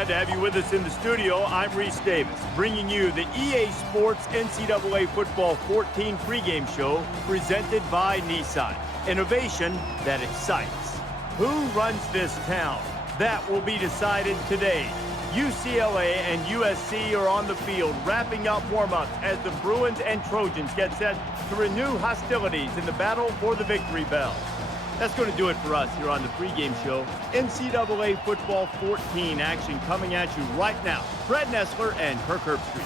glad to have you with us in the studio. I'm Reese Davis, bringing you the EA Sports NCAA Football 14 pregame show presented by Nissan. Innovation that excites. Who runs this town? That will be decided today. UCLA and USC are on the field, wrapping up warm-ups as the Bruins and Trojans get set to renew hostilities in the battle for the victory bell. That's going to do it for us here on the pregame show. NCAA Football 14 action coming at you right now. Fred Nessler and Kirk Herbstreit.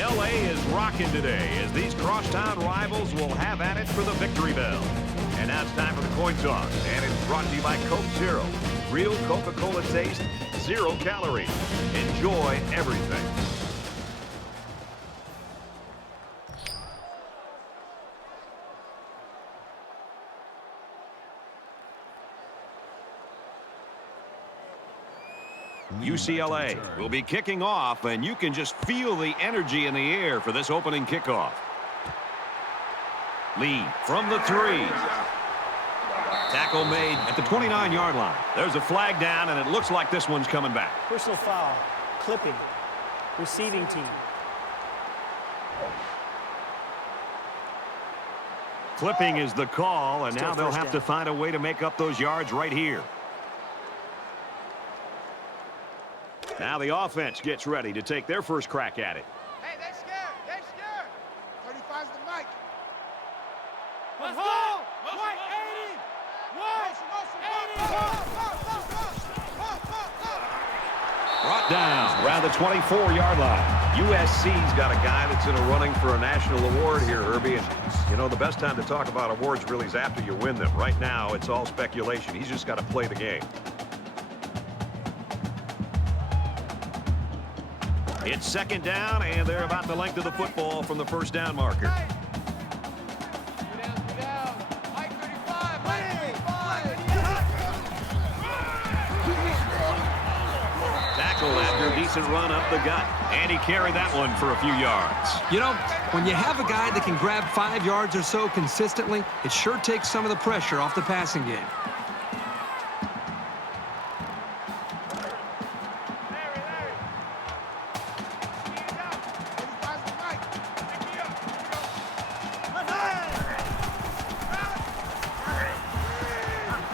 LA is rocking today as these crosstown rivals will have at it for the victory bell. And now it's time for the coin toss, and it's brought to you by Coke Zero. Real Coca-Cola taste, 0 calories. Enjoy everything. UCLA will be kicking off, and you can just feel the energy in the air for this opening kickoff. Lee from the 3. Tackle made at the 29-yard line. There's a flag down, and it looks like this one's coming back. Personal foul, clipping, receiving team. Clipping is the call, and Still now they'll have down. to find a way to make up those yards right here. Now the offense gets ready to take their first crack at it. Hey, they scared. They scared. 35's the mic. Let's go! White 80. Brought down around the 24-yard line. USC's got a guy that's in a running for a national award here, Herbie. And, you know, the best time to talk about awards really is after you win them. Right now, it's all speculation. He's just got to play the game. It's second down, and they're about the length of the football from the first down marker. Tackled after a decent run up the gut, and he carried that one for a few yards. You know, when you have a guy that can grab 5 yards or so consistently, it sure takes some of the pressure off the passing game.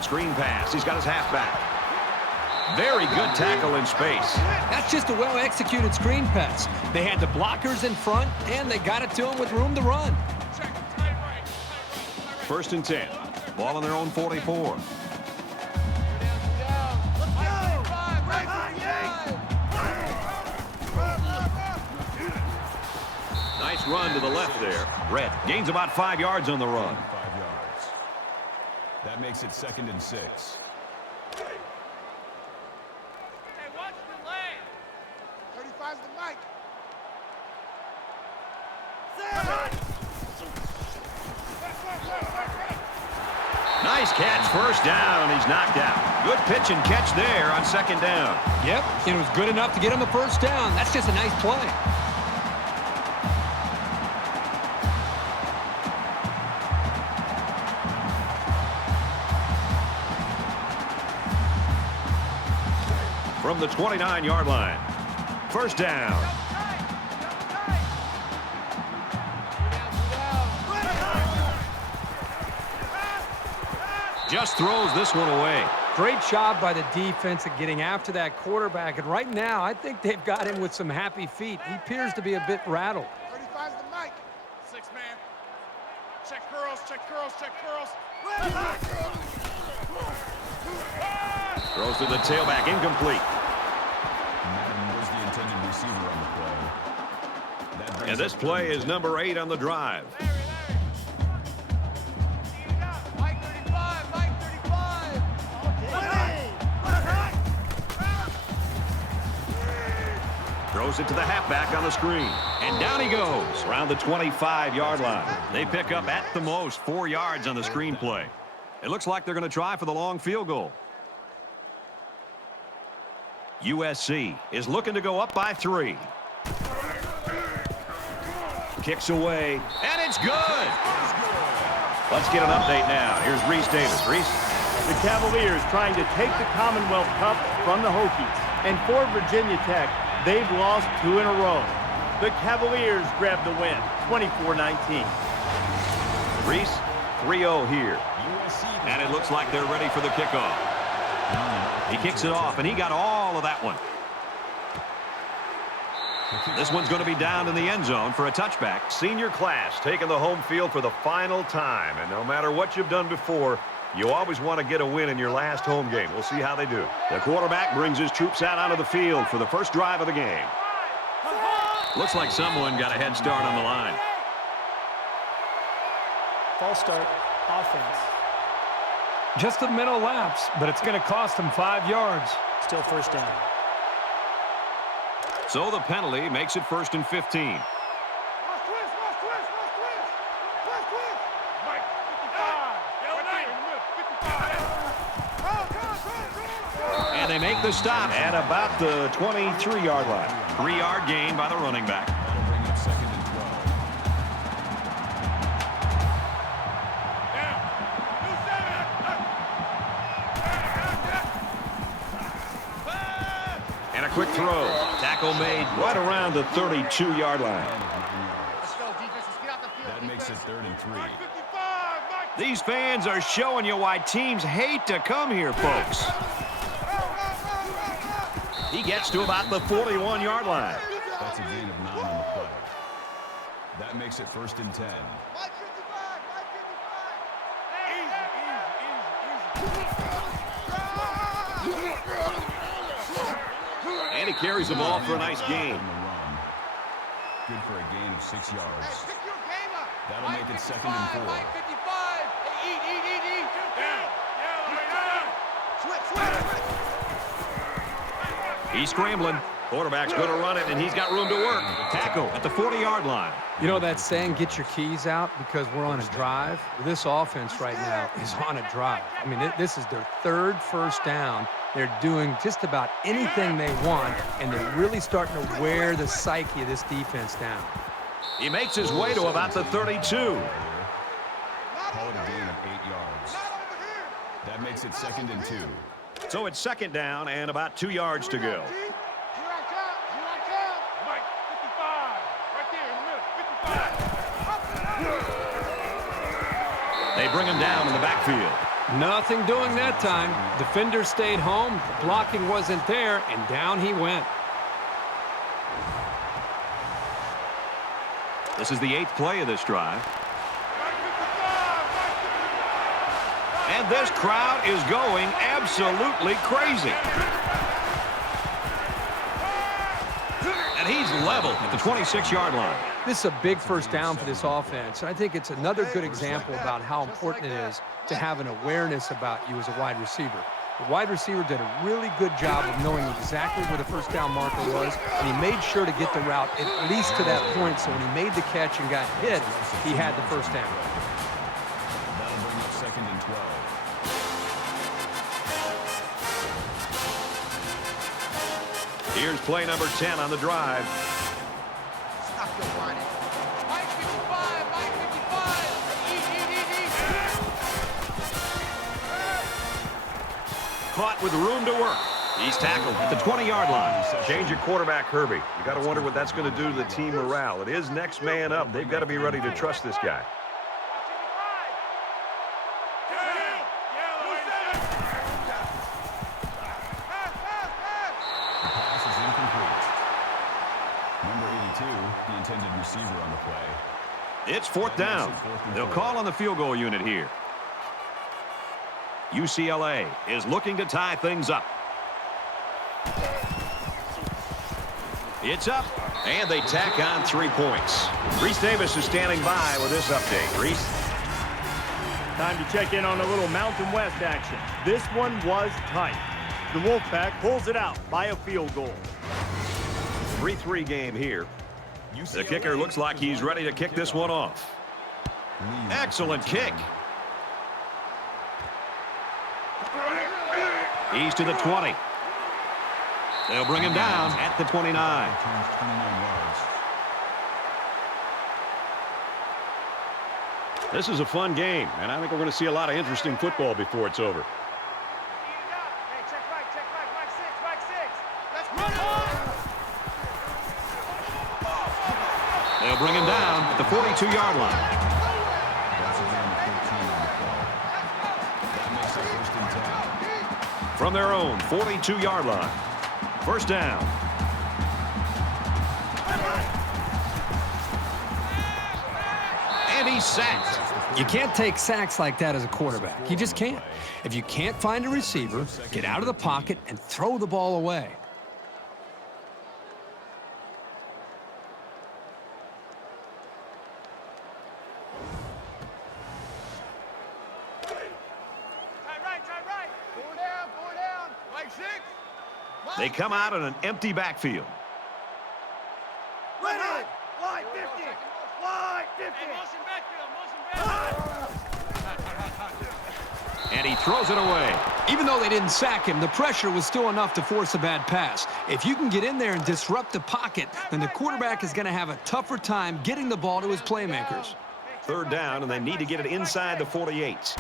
Screen pass. He's got his halfback. Very good tackle in space. That's just a well-executed screen pass. They had the blockers in front, and they got it to him with room to run. First and 10. Ball on their own 44. Nice run to the left there. Red gains about 5 yards on the run. 5 yards. That makes it 2nd and 6. Hey, watch the lane. 35's the mic. Nice catch, first down. He's knocked out. Good pitch and catch there on second down. Yep, it was good enough to get him the first down. That's just a nice play. From the 29-yard line. First down. Just throws this one away. Great job by the defense at getting after that quarterback. And right now, I think they've got him with some happy feet. He appears to be a bit rattled. 35's the mic. 6 man. Check curls, check curls, check curls. Throws to the tailback, incomplete. Madden was the intended receiver on the play. That brings And this up play 3rd and is 10. number 8 on the drive. Mike 35, Mike 35. Throws it to the halfback on the screen. And down he goes around the 25-yard line. They pick up at the most 4 yards on the screen play. It looks like they're going to try for the long field goal. USC is looking to go up by 3. Kicks away, and it's good. Let's get an update now. Here's Reese Davis. Reese. The Cavaliers trying to take the Commonwealth Cup from the Hokies. And for Virginia Tech, they've lost 2 in a row. The Cavaliers grab the win, 24-19. Reese, 3-0 here. And it looks like they're ready for the kickoff. He kicks it off, and he got all of that one. This one's going to be down in the end zone for a touchback. Senior class taking the home field for the final time. And no matter what you've done before, you always want to get a win in your last home game. We'll see how they do. The quarterback brings his troops out onto the field for the first drive of the game. Looks like someone got a head start on the line. False start, offense. Just a mental lapse, but it's going to cost them 5 yards. Still first down. So the penalty makes it 1st and 15. And they make the stop at about the 23-yard line. 3-yard gain by the running back. That'll bring up 2nd and 12. And a quick throw. Tackle made right around the 32-yard line. That makes it 3rd and 3. These fans are showing you why teams hate to come here, folks. He gets to about the 41-yard line. That's a gain of 9 on the play. That makes it 1st and 10. And he carries the ball for a nice gain. Good for a gain of 6 yards. That'll make it 2nd and 4. He's scrambling. Quarterback's going to run it, and he's got room to work. Tackle at the 40-yard line. You know that saying, get your keys out because we're on a drive? This offense right now is on a drive. I mean, this is their 3rd first down. They're doing just about anything they want, and they're really starting to wear the psyche of this defense down. He makes his way to about the 32. Call it a gain of 8 yards. That makes it 2nd and 2. So it's 2nd down and about 2 yards to go. They bring him down in the backfield. Nothing doing that time. Defender stayed home, the blocking wasn't there, and down he went. This is the 8th play of this drive. And this crowd is going absolutely crazy. And he's level at the 26-yard line. This is a big first down for this offense. I think it's another good example about how important it is to have an awareness about you as a wide receiver. The wide receiver did a really good job of knowing exactly where the first down marker was, and he made sure to get the route at least to that point, so when he made the catch and got hit, he had the first down. That'll bring up 2nd and 12. Here's play number 10 on the drive. Stop your whining. Mike 55, Mike 55. Caught with room to work. He's tackled at the 20-yard line. Change your quarterback, Herbie. You got to wonder what that's going to do to the team morale. It is next man up. They've got to be ready to trust this guy. Pass is incomplete. Number 82, the intended receiver on the play. It's 4th down. They'll call on the field goal unit here. UCLA is looking to tie things up. It's up, and they tack on 3 points. Reese Davis is standing by with this update. Reese? Time to check in on a little Mountain West action. This one was tight. The Wolfpack pulls it out by a field goal. 3-3 game here. The kicker looks like he's ready to kick this one off. Excellent kick. He's to the 20. They'll bring him down at the 29. This is a fun game, and I think we're going to see a lot of interesting football before it's over. They'll bring him down at the 42-yard line. From their own 42-yard line. First down. And he's sacked. You can't take sacks like that as a quarterback. You just can't. If you can't find a receiver, get out of the pocket and throw the ball away. They come out in an empty backfield. Line 50. Line 50. And he throws it away. Even though they didn't sack him, the pressure was still enough to force a bad pass. If you can get in there and disrupt the pocket, then the quarterback is going to have a tougher time getting the ball to his playmakers. Third down, and they need to get it inside the 48.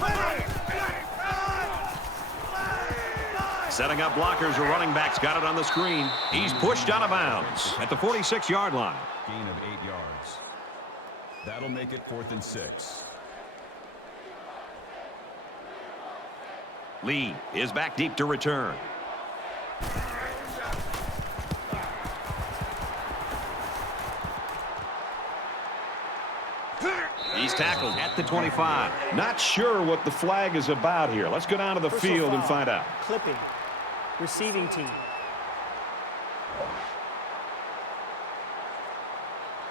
Setting up blockers, or running backs got it on the screen. He's pushed out of bounds at the 46-yard line. Gain of 8 yards. That'll make it 4th and 6. Lee is back deep to return. He's tackled at the 25. Not sure what the flag is about here. Let's go down to the field and find out. Clipping. Receiving team.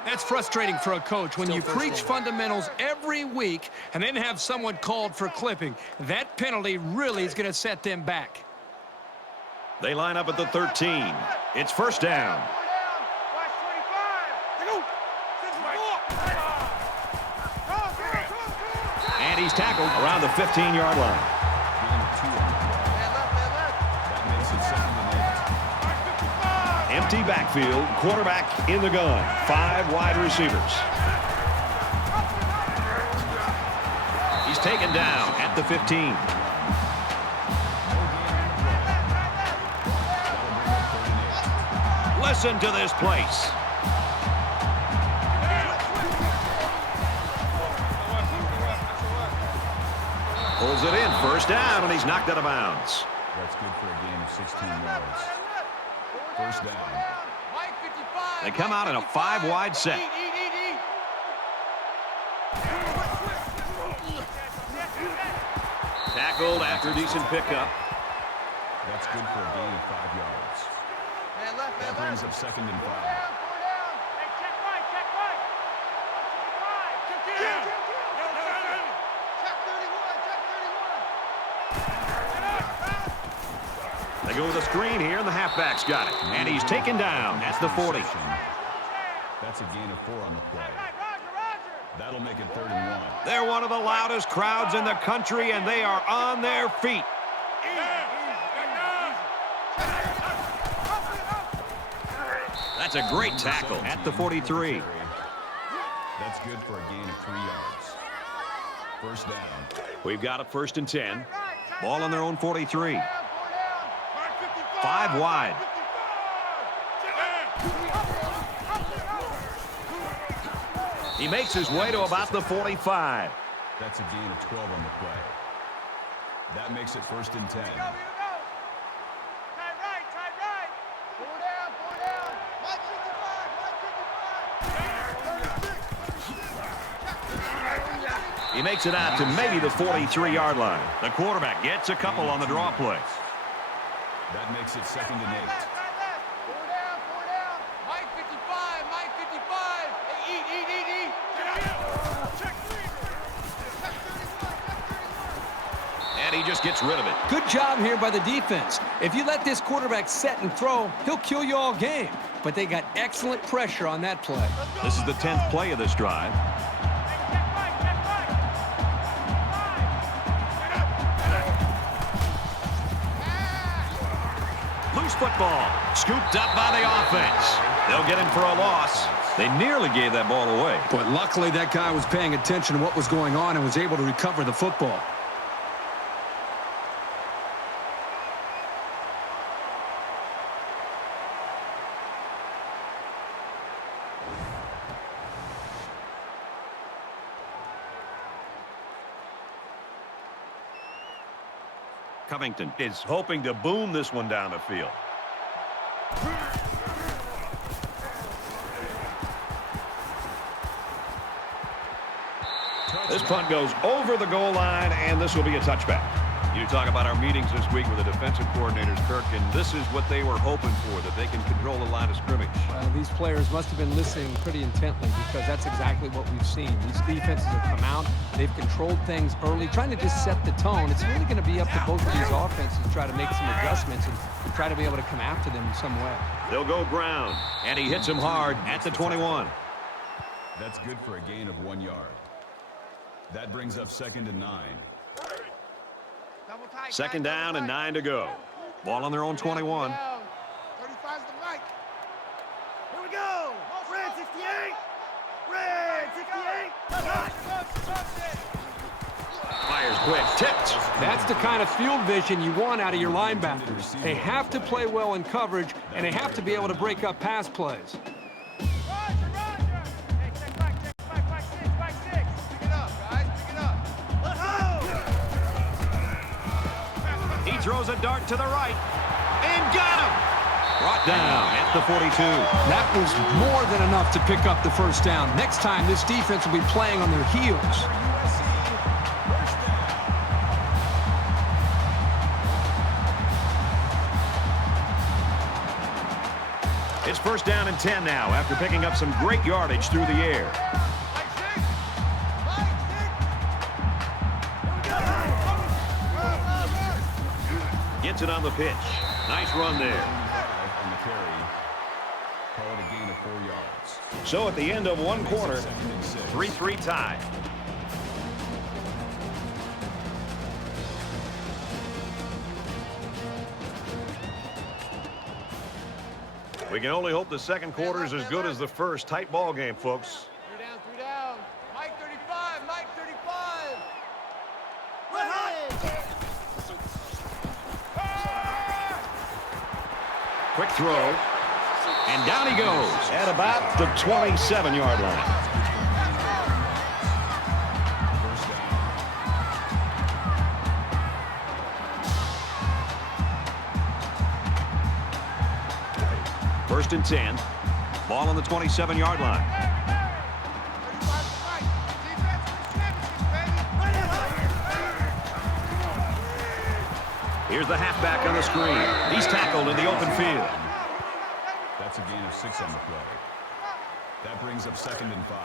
That's frustrating for a coach when you preach fundamentals every week and then have someone called for clipping. That penalty really is going to set them back. They line up at the 13. It's first down. And he's tackled around the 15-yard line. Empty backfield, quarterback in the gun. 5 wide receivers. He's taken down at the 15. Listen to this place. Pulls it in, first down, and he's knocked out of bounds. That's good for a gain of 16 yards. First down. They come out in a 5-wide set. Tackled after a decent pickup. That's good for a gain of 5 yards. That brings up 2nd and 5. They go with a screen here, and the halfback's got it. And he's taken down at the 40. That's a gain of 4 on the play. That'll make it 3rd and 1. They're one of the loudest crowds in the country, and they are on their feet. That's a great tackle at the 43. That's good for a gain of 3 yards. First down. We've got a 1st and 10. Ball on their own 43. 5 wide. He makes his way to about the 45. That's a gain of 12 on the play. That makes it 1st and 10. He makes it out to maybe the 43-yard line. The quarterback gets a couple on the draw play. That makes it 2nd and 8. Mike 55, Mike 55. Hey, eat. And he just gets rid of it. Good job here by the defense. If you let this quarterback set and throw, he'll kill you all game. But they got excellent pressure on that play. This is the 10th play of this drive. Loose football. Scooped up by the offense. They'll get him for a loss. They nearly gave that ball away. But luckily that guy was paying attention to what was going on and was able to recover the football. Covington is hoping to boom this one down the field. This punt goes over the goal line, and this will be a touchback. You talk about our meetings this week with the defensive coordinators, Kirk, and this is what they were hoping for, that they can control the line of scrimmage. Well, these players must have been listening pretty intently because that's exactly what we've seen. These defenses have come out. They've controlled things early, trying to just set the tone. It's really going to be up to both of these offenses to try to make some adjustments and try to be able to come after them in some way. They'll go ground, and he hits him hard at the 21. That's good for a gain of 1 yard. That brings up 2nd and 9. Second down and 9 to go. Ball on their own 21. 35's the mic. Here we go. Red 68. Red 68. Fires quick. Tipped. That's the kind of field vision you want out of your linebackers. They have to play well in coverage, and they have to be able to break up pass plays. Throws a dart to the right and got him. Brought down at the 42. That was more than enough to pick up the first down. Next time, this defense will be playing on their heels. It's 1st down and 10 now after picking up some great yardage through the air. Gets it on the pitch. Nice run there. On the carry. Call it a gain of 4 yards. So at the end of one quarter, 3-3 tie. We can only hope the second quarter is as good as the first. Tight ball game, folks. 3 down. Mike 35, Mike 35. Quick throw. And down he goes at about the 27-yard line. First and 10. Ball on the 27-yard line. Here's the halfback on the screen. He's tackled in the open field. That's a gain of 6 on the play. That brings up 2nd and 5.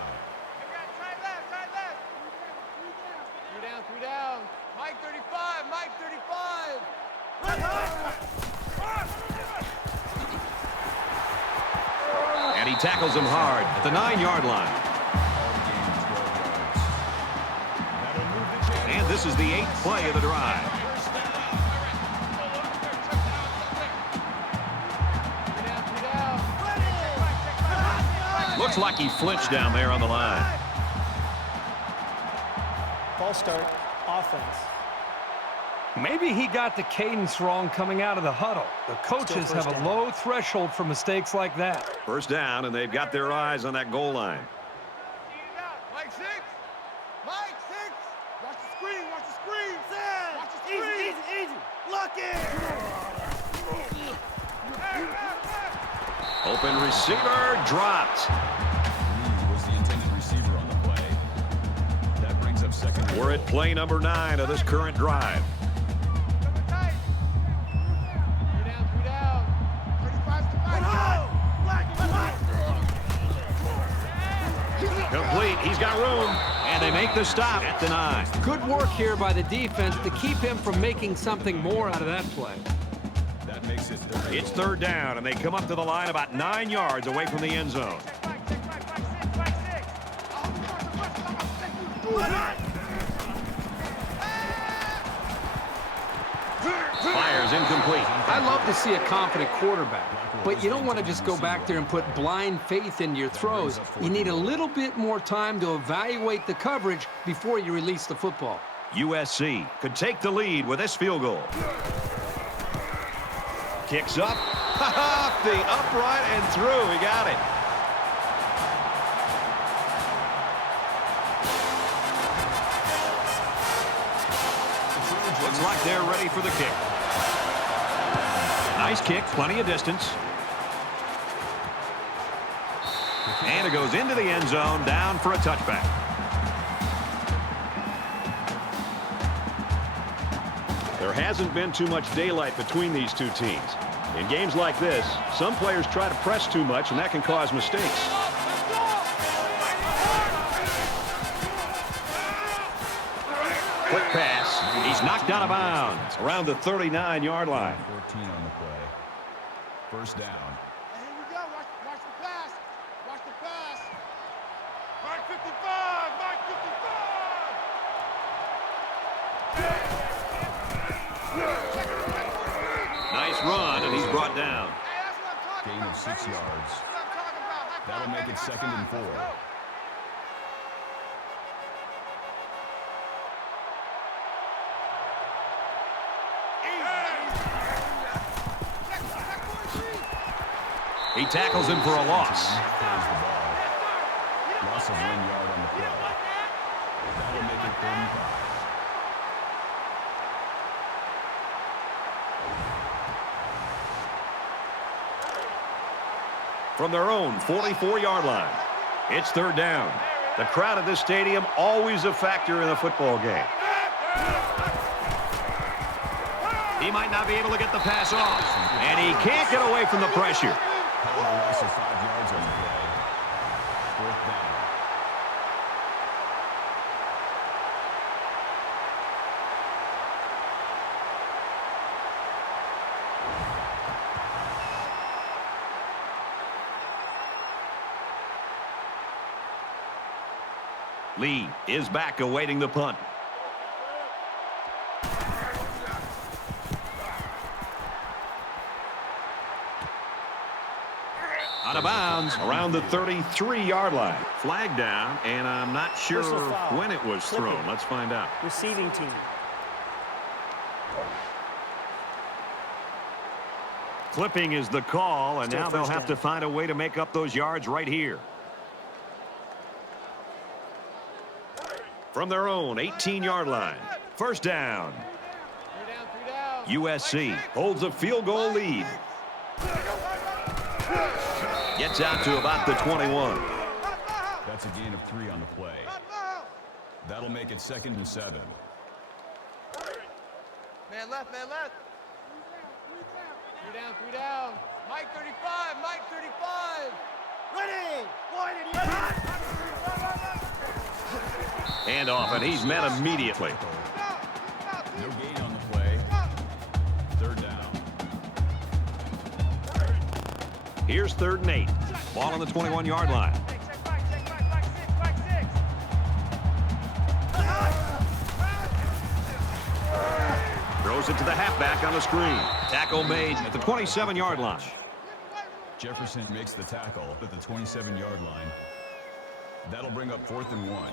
Three down. Mike 35, Mike 35. And he tackles him hard at the 9-yard line. And this is the 8th play of the drive. Looks like he flinched down there on the line. Ball start, offense. Maybe he got the cadence wrong coming out of the huddle. The coaches have a low threshold for mistakes like that. First down, and they've got their eyes on that goal line. Mike 6. Mike 6. Watch the screen. Watch the screen. Watch the screen. Easy, easy, easy. Lock in. Open receiver dropped. Was the intended receiver on the play. That brings up 2nd. We're at play number 9 of this current drive. 3 down. 35's the mic. Complete. He's got room. And they make the stop at the 9. Good work here by the defense to keep him from making something more out of that play. That makes it third. It's third down, and they come up to the line about 9 yards away from the end zone. Fires incomplete. I love to see a confident quarterback, but you don't want to just go back there and put blind faith into your throws. You need a little bit more time to evaluate the coverage before you release the football. USC could take the lead with this field goal. Kicks up, off the upright and through. He got it. Looks like they're ready for the kick. Nice kick, plenty of distance. And it goes into the end zone, down for a touchback. There hasn't been too much daylight between these two teams. In games like this, some players try to press too much, and that can cause mistakes. Quick pass. He's knocked out of bounds around the 39-yard line. 14 on the play. First down. Hey, here we go. Watch the pass. Watch the pass. Mike 55. Mike 55. Nice run, and he's brought down. Hey, that's what I'm talking Gain about. of 6 baby. yards. That's what I'm talking about. High five, That'll make baby. it High second and five. 4. Let's go. He tackles him for a loss. Clears the ball. Loss of 1 yard on the play. That'll make it 35. From their own 44-yard line. It's third down. The crowd at this stadium always a factor in a football game. He might not be able to get the pass off, and he can't get away from the pressure. Total loss of 5 yards on the play. Fourth down. Lee is back awaiting the punt. Out of bounds around the 33-yard line. Flag down, and I'm not sure Personal foul. when it was thrown. Clipping. Let's find out. Receiving team. Clipping is the call, and Still now they'll first have to down. find a way to make up those yards right here. From their own 18-yard line. First down. USC holds a field goal lead. Gets out to about the 21. That's a gain of 3 on the play. That'll make it 2nd and 7. Man left, man left. Three down. Mike 35, Mike 35. Ready. One, Hand off, and he's met immediately. No gain on the play. Third down. Here's 3rd and 8. Ball on the 21-yard line. Throws it to the halfback on the screen. Tackle made at the 27-yard line. Jefferson makes the tackle at the 27-yard line. That'll bring up 4th and 1.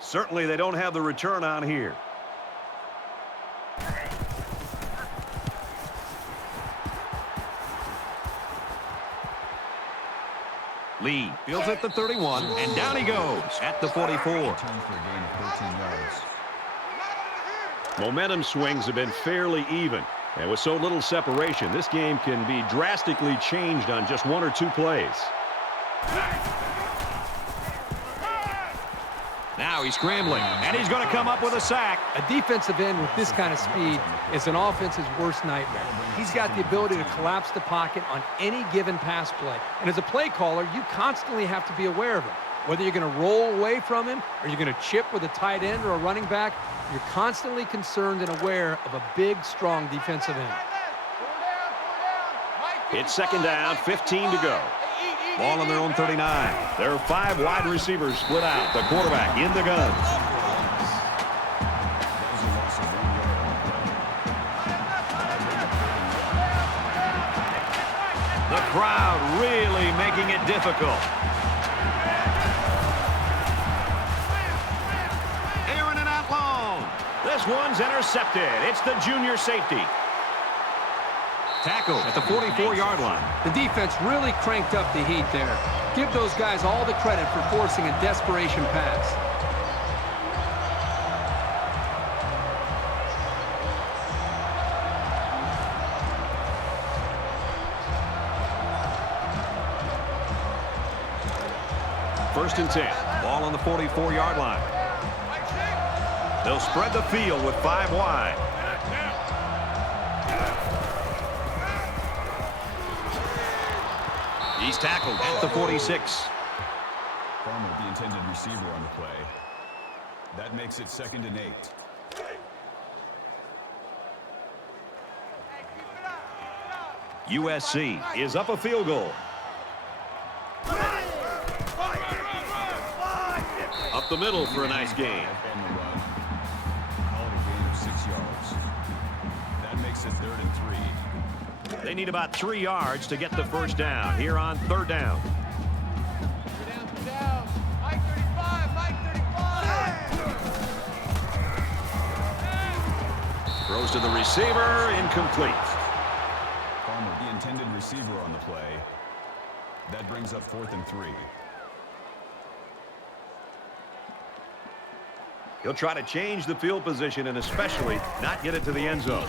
Certainly they don't have the return on here. Lee fields at the 31, and down he goes at the 44. Return for a gain of 13 yards. Momentum swings have been fairly even. And with so little separation, this game can be drastically changed on just 1 or 2 plays. Now he's scrambling, and he's going to come up with a sack. A defensive end with this kind of speed is an offense's worst nightmare. He's got the ability to collapse the pocket on any given pass play. And as a play caller, you constantly have to be aware of him. Whether you're going to roll away from him or you're going to chip with a tight end or a running back, you're constantly concerned and aware of a big, strong defensive end. It's second down, 15 to go. Ball on their own 39. There are 5 wide receivers split out. The quarterback in the gun. The crowd really making it difficult. Airing it out long. This one's intercepted. It's the junior safety. Tackle at the 44-yard line. The defense really cranked up the heat there. Give those guys all the credit for forcing a desperation pass. First and 10. Ball on the 44-yard line. They'll spread the field with 5 wide. He's tackled at the 46. Farmer, the intended receiver on the play. That makes it 2nd and 8. USC is up a field goal. Up the middle for a nice gain. On the run. Call it a gain of 6 yards. That makes it 3rd and 3. They need about 3 yards to get the first down here on 3rd down. Down. Mike 35, Mike 35. Throws to the receiver, incomplete. Farmer, the intended receiver on the play. That brings up 4th and 3. He'll try to change the field position and especially not get it to the end zone.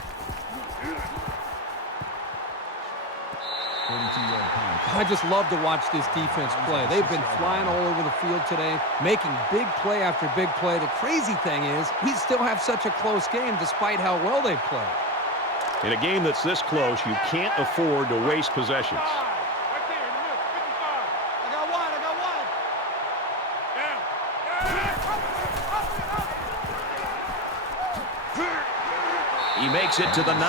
42-yard punt. I just love to watch this defense play. They've been flying all over the field today, making big play after big play. The crazy thing is, we still have such a close game despite how well they play. In a game that's this close, you can't afford to waste possessions. Right there in the middle, 55. I got one. Down. He makes it to the 9.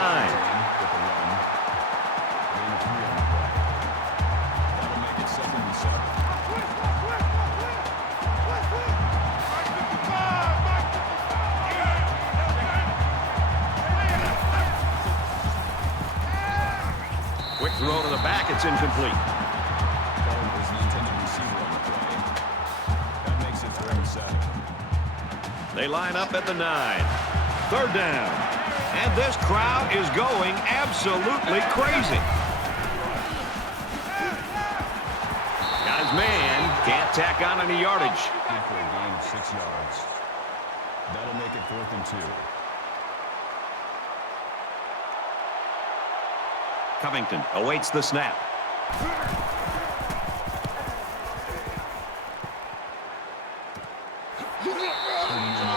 Quick throw to the back, it's incomplete. Farmer was the intended receiver on the play. That makes it 3rd and 7. They line up at the 9. 3rd down. And this crowd is going absolutely crazy. Got his man. Can't tack on any yardage. Good for a gain of 6 yards. That'll make it 4th and 2. Covington awaits the snap.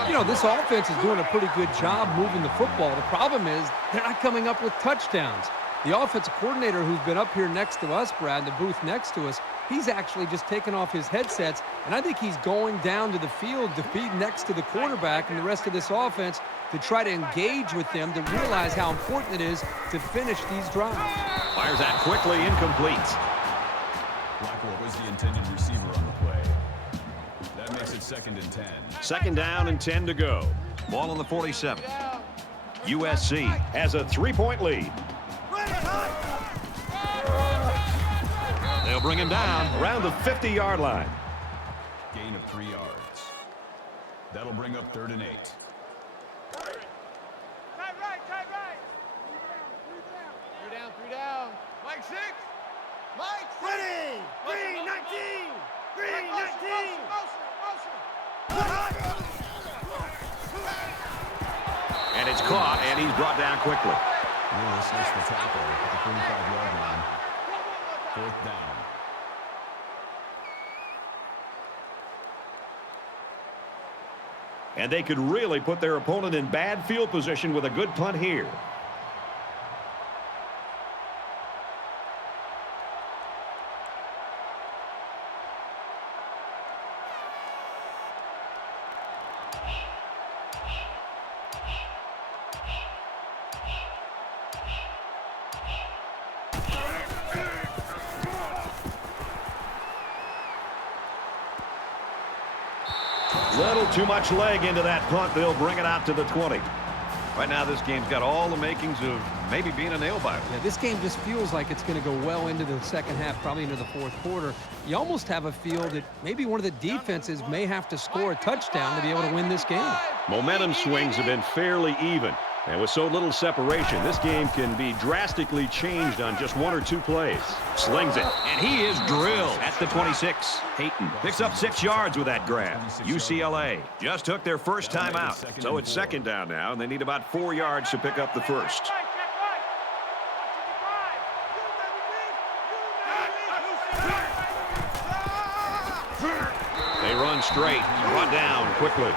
You know, this offense is doing a pretty good job moving the football. The problem is they're not coming up with touchdowns. The offensive coordinator who's been up here next to us, Brad, in the booth next to us, he's actually just taken off his headsets, and I think he's going down to the field to be next to the quarterback and the rest of this offense to try to engage with them to realize how important it is to finish these drives. Fires that quickly, incomplete. Blackwell was the intended receiver on the play. That makes it 2nd and 10. 2nd down and 10 to go. Ball on the 47. USC has a 3-point lead. They'll bring him down around the 50-yard line. Gain of 3 yards. That'll bring up 3rd and 8. Tight right. 3 down. Mike 6. Mike 6. Ready. 3-19. 3-19. Motion. And it's caught, and he's brought down quickly. Lewis makes the tackle at the 35-yard line. 4th down. And they could really put their opponent in bad field position with a good punt here. Little too much leg into that punt. They'll bring it out to the 20. Right now, this game's got all the makings of maybe being a nail-biter. Yeah, this game just feels like it's going to go well into the second half, probably into the fourth quarter. You almost have a feel that maybe one of the defenses may have to score a touchdown to be able to win this game. Momentum swings have been fairly even. And with so little separation, this game can be drastically changed on just one or two plays. Slings it, and he is drilled at the 26. Hayton picks up 6 yards with that grab. UCLA just took their first time out, so it's second down now, and they need about 4 yards to pick up the first. They run straight, brought down quickly.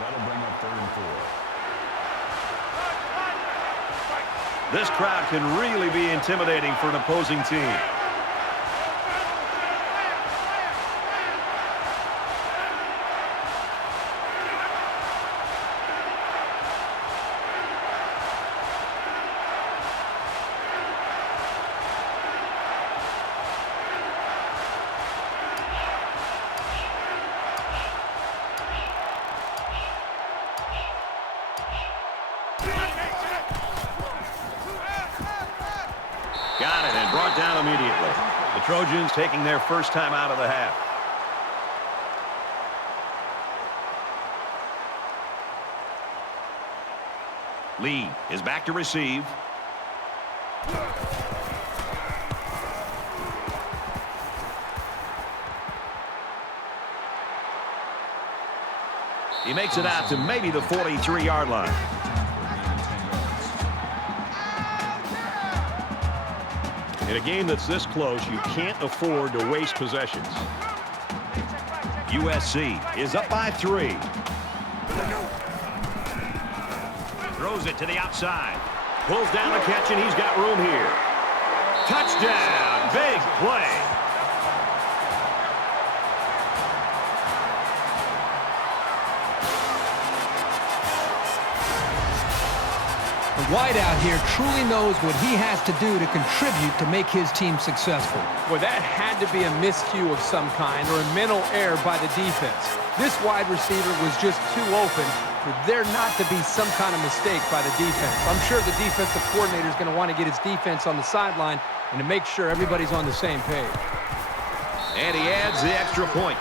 That'll bring up 3rd and 4. This crowd can really be intimidating for an opposing team. Got it, and brought down immediately. The Trojans taking their first time out of the half. Lee is back to receive. He makes it out to maybe the 43-yard line. In a game that's this close, you can't afford to waste possessions. USC is up by 3. Throws it to the outside. Pulls down the catch, and he's got room here. Touchdown! Big play. The wideout here truly knows what he has to do to contribute to make his team successful. Well, that had to be a miscue of some kind or a mental error by the defense. This wide receiver was just too open for there not to be some kind of mistake by the defense. I'm sure the defensive coordinator is going to want to get his defense on the sideline and to make sure everybody's on the same page. And he adds the extra point.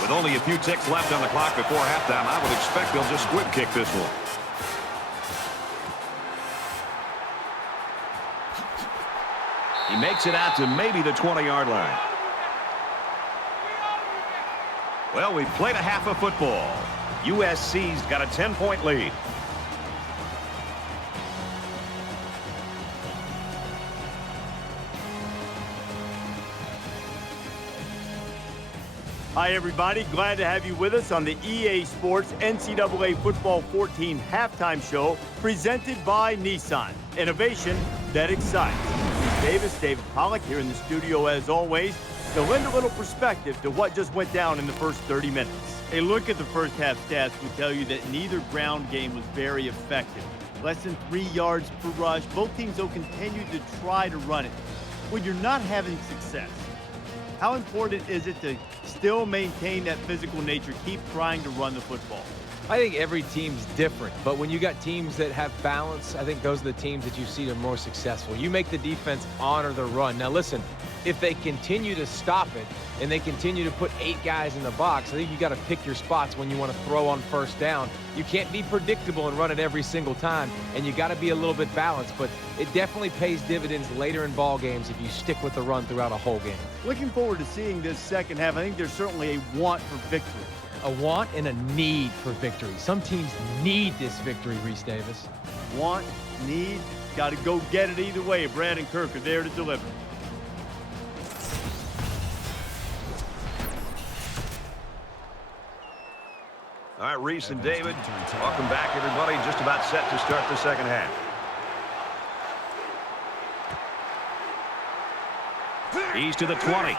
With only a few ticks left on the clock before halftime, I would expect they'll just squib kick this one. He makes it out to maybe the 20-yard line. Well, we've played a half of football. USC's got a 10-point lead. Hi, everybody. Glad to have you with us on the EA Sports NCAA Football 14 halftime show presented by Nissan. Innovation that excites. Steve Davis, David Pollack here in the studio as always to lend a little perspective to what just went down in the first 30 minutes. A look at the first half stats will tell you that neither ground game was very effective. Less than 3 yards per rush. Both teams, though, continued to try to run it. When you're not having success, how important is it to still maintain that physical nature, keep trying to run the football? I think every team's different, but when you got teams that have balance, I think those are the teams that you see are more successful. You make the defense honor the run. Now listen, if they continue to stop it and they continue to put 8 guys in the box, I think you got to pick your spots when you want to throw on first down. You can't be predictable and run it every single time, and you got to be a little bit balanced, but it definitely pays dividends later in ball games if you stick with the run throughout a whole game. Looking forward to seeing this second half. I think there's certainly a want for victory. A want and a need for victory. Some teams need this victory, Reese Davis. Want, need. Got to go get it either way. Brad and Kirk are there to deliver. All right, Reese and David, welcome back, everybody. Just about set to start the second half. He's to the 20.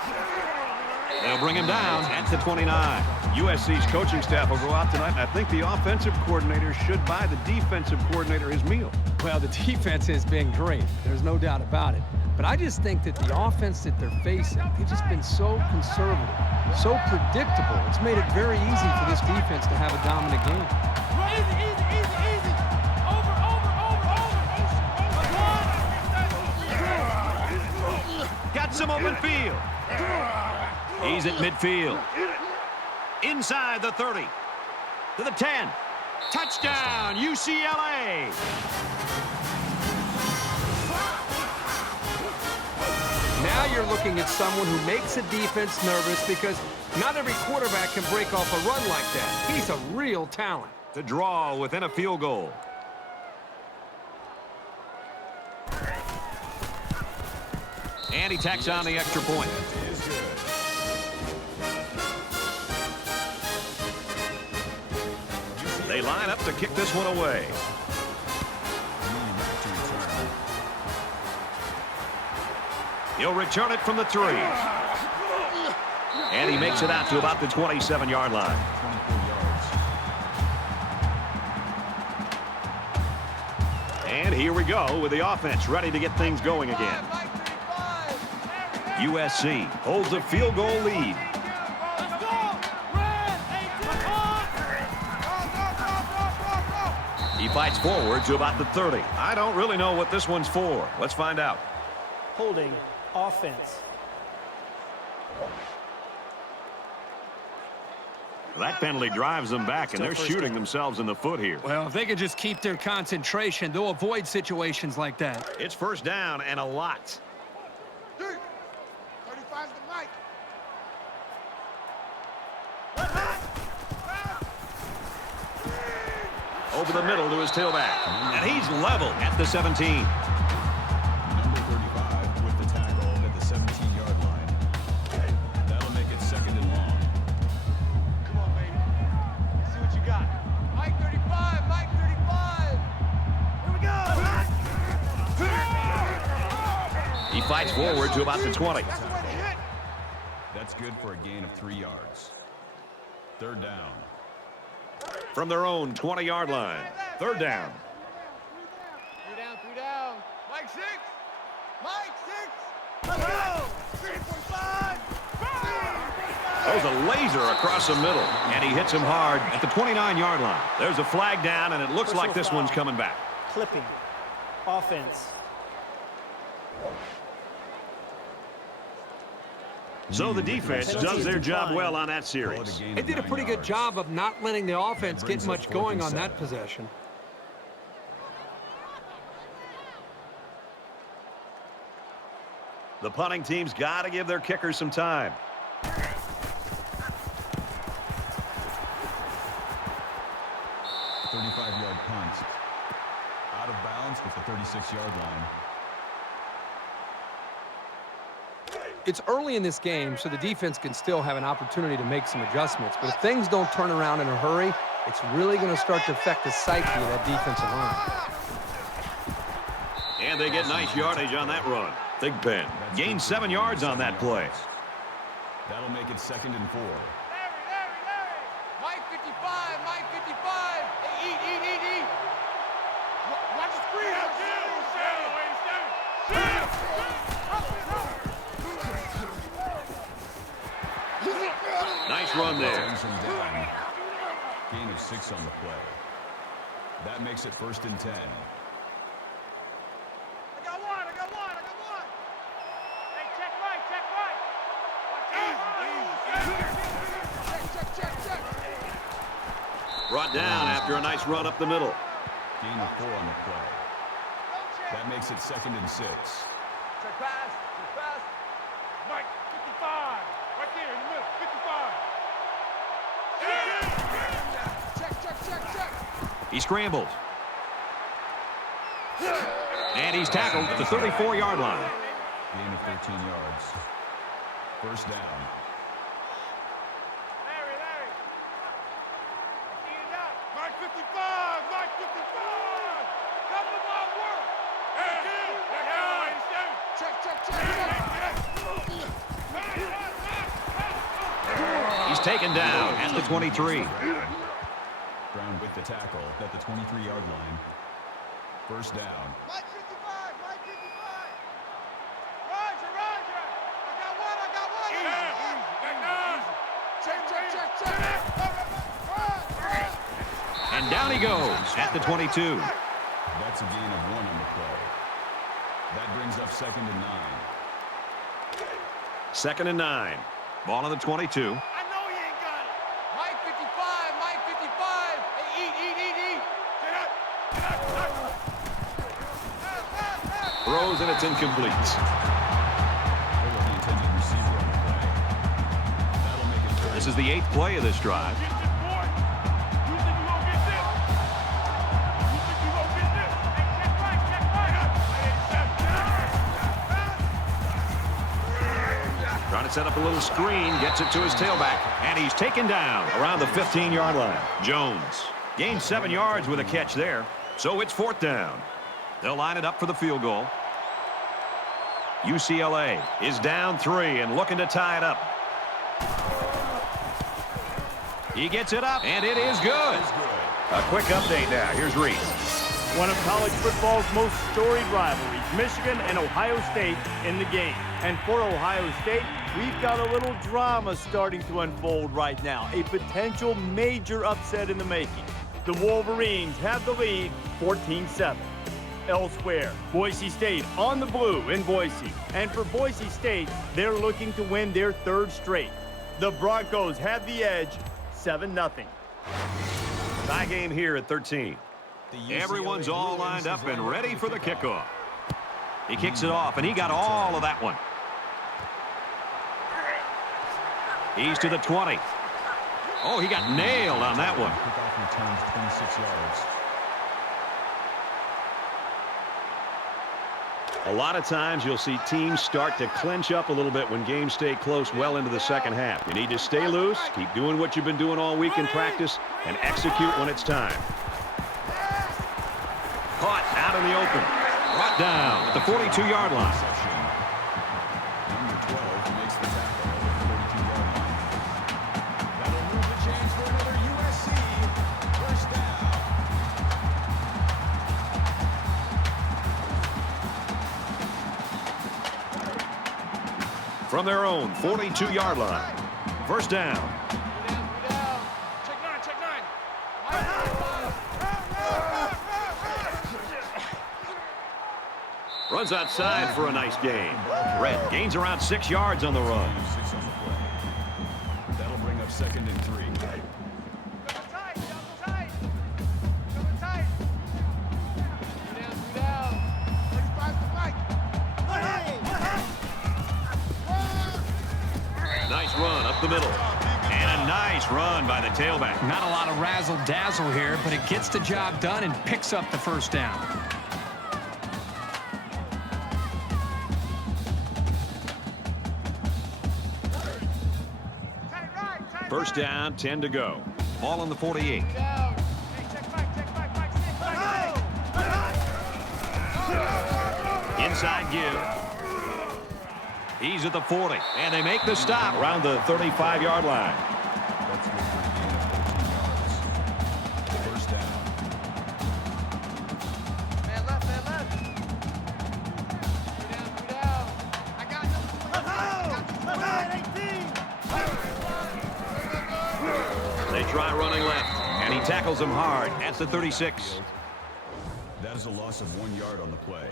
They'll bring him down at the 29. USC's coaching staff will go out tonight, and I think the offensive coordinator should buy the defensive coordinator his meal. Well, the defense has been great. There's no doubt about it. But I just think that the offense that they're facing, they've just been so conservative, so predictable. It's made it very easy for this defense to have a dominant game. Easy, easy, easy, easy. Over, over, over, over. Got some open field. He's at midfield. Inside the 30. To the 10. Touchdown, UCLA. Now you're looking at someone who makes a defense nervous because not every quarterback can break off a run like that. He's a real talent. To draw within a field goal. And he tacks on the extra point. They line up to kick this one away. He'll return it from the 3. And he makes it out to about the 27-yard line. And here we go with the offense ready to get things going again. USC holds a field goal lead. He fights forward to about the 30. I don't really know what this one's for. Let's find out. Holding offense. That penalty drives them back, and they're shooting themselves in the foot here. Well, if they can just keep their concentration, they'll avoid situations like that. It's first down and a lot. 35's the mic. Over the middle to his tailback. And he's level at the 17. Number 35 with the tackle at the 17-yard line. That'll make it second and long. Come on, baby. Let's see what you got. Mike 35, Mike 35. Here we go. He fights forward to about the 20. That's the way to hit. That's good for a gain of 3 yards. Third down. From their own 20-yard line. Third down. 3 down. Mike 6. Mike 6. Let's go. 3.5. Throws a laser across the middle, and he hits him hard at the 29-yard line. There's a flag down, and it looks like this one's coming back. Clipping. Offense. So the defense does their job well on that series. They did a pretty good job of not letting the offense get much going on that possession. The punting team's got to give their kickers some time. 35-yard punt. Out of bounds with the 36-yard line. It's early in this game, so the defense can still have an opportunity to make some adjustments. But if things don't turn around in a hurry, it's really going to start to affect the psyche of that defensive line. And they get nice yardage on that run. Big Ben gained 7 yards on that play. That'll make it second and 4. Mike 55, Mike 55. Hey, eat. Watch the screen. Nice run there. Gain of 6 on the play. That makes it first and 10. I got one. Hey, check right. Check. Brought down after a nice run up the middle. Gain of 4 on the play. That makes it second and 6. Check pass. Mike 55. Right there in the middle. 55. Check. He scrambled. And he's tackled at the 34-yard line. Gain of 13 yards. First down. Larry. Eat it up. Mike 55. Mike 55. Come to my work. Check. He's taken down at the 23. Brown with the tackle at the 23-yard line. First down. Mike 55. Mike 55. Roger. I got one. Check. And down he goes at the 22. That's a gain of 1 on the play. That brings up 2nd and 9. 2nd and 9. Ball on the 22. I know you ain't got it. Mike 55. Hey, eat. Throws and it's incomplete. Over the intended receiver on the play. That'll make it 3rd. This is the 8th play of this drive. Get this, boy. You think you gonna get this? Hey, check right. Trying to set up a little screen, gets it to his tailback, and he's taken down around the 15-yard line. Jones gained 7 yards with a catch there, so it's 4th down. They'll line it up for the field goal. UCLA is down 3 and looking to tie it up. He gets it up, and it is good. A quick update now. Here's Reese. One of college football's most storied rivalries, Michigan and Ohio State in the game. And for Ohio State, we've got a little drama starting to unfold right now. A potential major upset in the making. The Wolverines have the lead 14-7. Elsewhere, Boise State on the blue in Boise. And for Boise State, they're looking to win their 3rd straight. The Broncos have the edge 7-0. Tie game here at 13. Everyone's all lined up and ready for the kickoff. He kicks it off, and he got all of that one. He's to the 20. Oh, he got nailed on that one. Kickoff returns 26 yards. A lot of times you'll see teams start to clinch up a little bit when games stay close well into the second half. You need to stay loose, keep doing what you've been doing all week in practice, and execute when it's time. Caught out in the open. Brought down at the 42-yard line. Number 12 makes the tackle at the 42-yard line. That'll move the chains for another USC. First down. From their own 42-yard line. First down. Check 9. Runs outside for a nice gain. Red gains around 6 yards on the run. 6 on the play. That'll bring up 2nd and 3. Nice run up the middle. And a nice run by the tailback. Not a lot of razzle-dazzle here, but it gets the job done and picks up the first down. First down, 10 to go. Ball on the 48. Inside give. He's at the 40, and they make the stop around the 35-yard line. That's good for a gain of 13 yards. First down. Man left. Three down. I got 18. They try running left, and he tackles him hard at the 36. That is a loss of 1 yard on the play.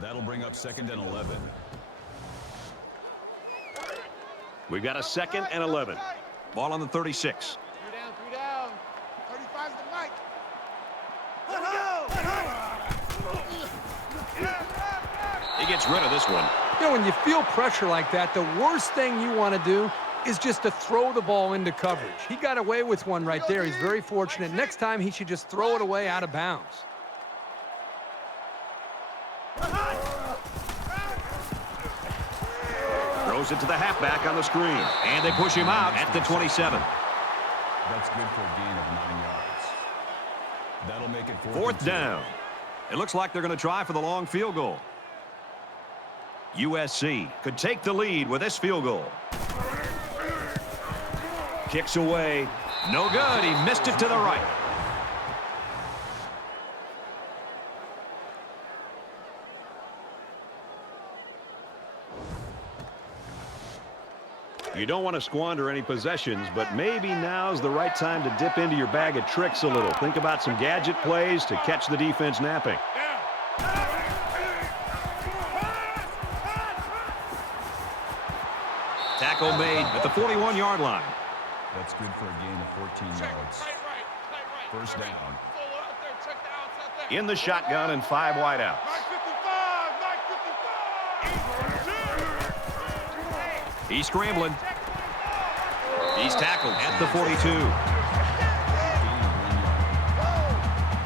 That'll bring up 2nd and 11. We've got a 2nd and 11. Ball on the 36. Three down. 35's the Mike. He gets rid of this one. You know, when you feel pressure like that, the worst thing you want to do is just to throw the ball into coverage. He got away with one right there. He's very fortunate. Next time, he should just throw it away out of bounds. Throws it to the halfback on the screen. And they push him out at the 27. That's good for a gain of 9 yards. That'll make it fourth down. It looks like they're going to try for the long field goal. USC could take the lead with this field goal. Kicks away. No good. He missed it to the right. You don't want to squander any possessions, but maybe now's the right time to dip into your bag of tricks a little. Think about some gadget plays to catch the defense napping. Tackle made at the 41-yard line. That's good for a gain of 14 yards. First down. In the shotgun and 5 wide outs. He's scrambling. He's tackled at the 42.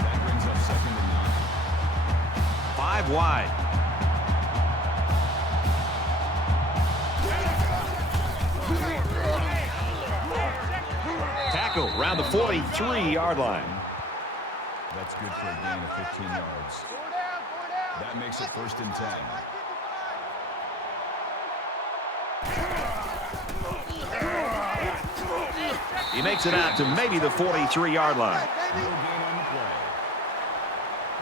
That brings up 2nd and 9. 5 wide. Tackle around the 43-yard line. That's good for a gain of 15 yards. That makes it 1st and 10. He makes it out to maybe the 43-yard line. No gain on the play.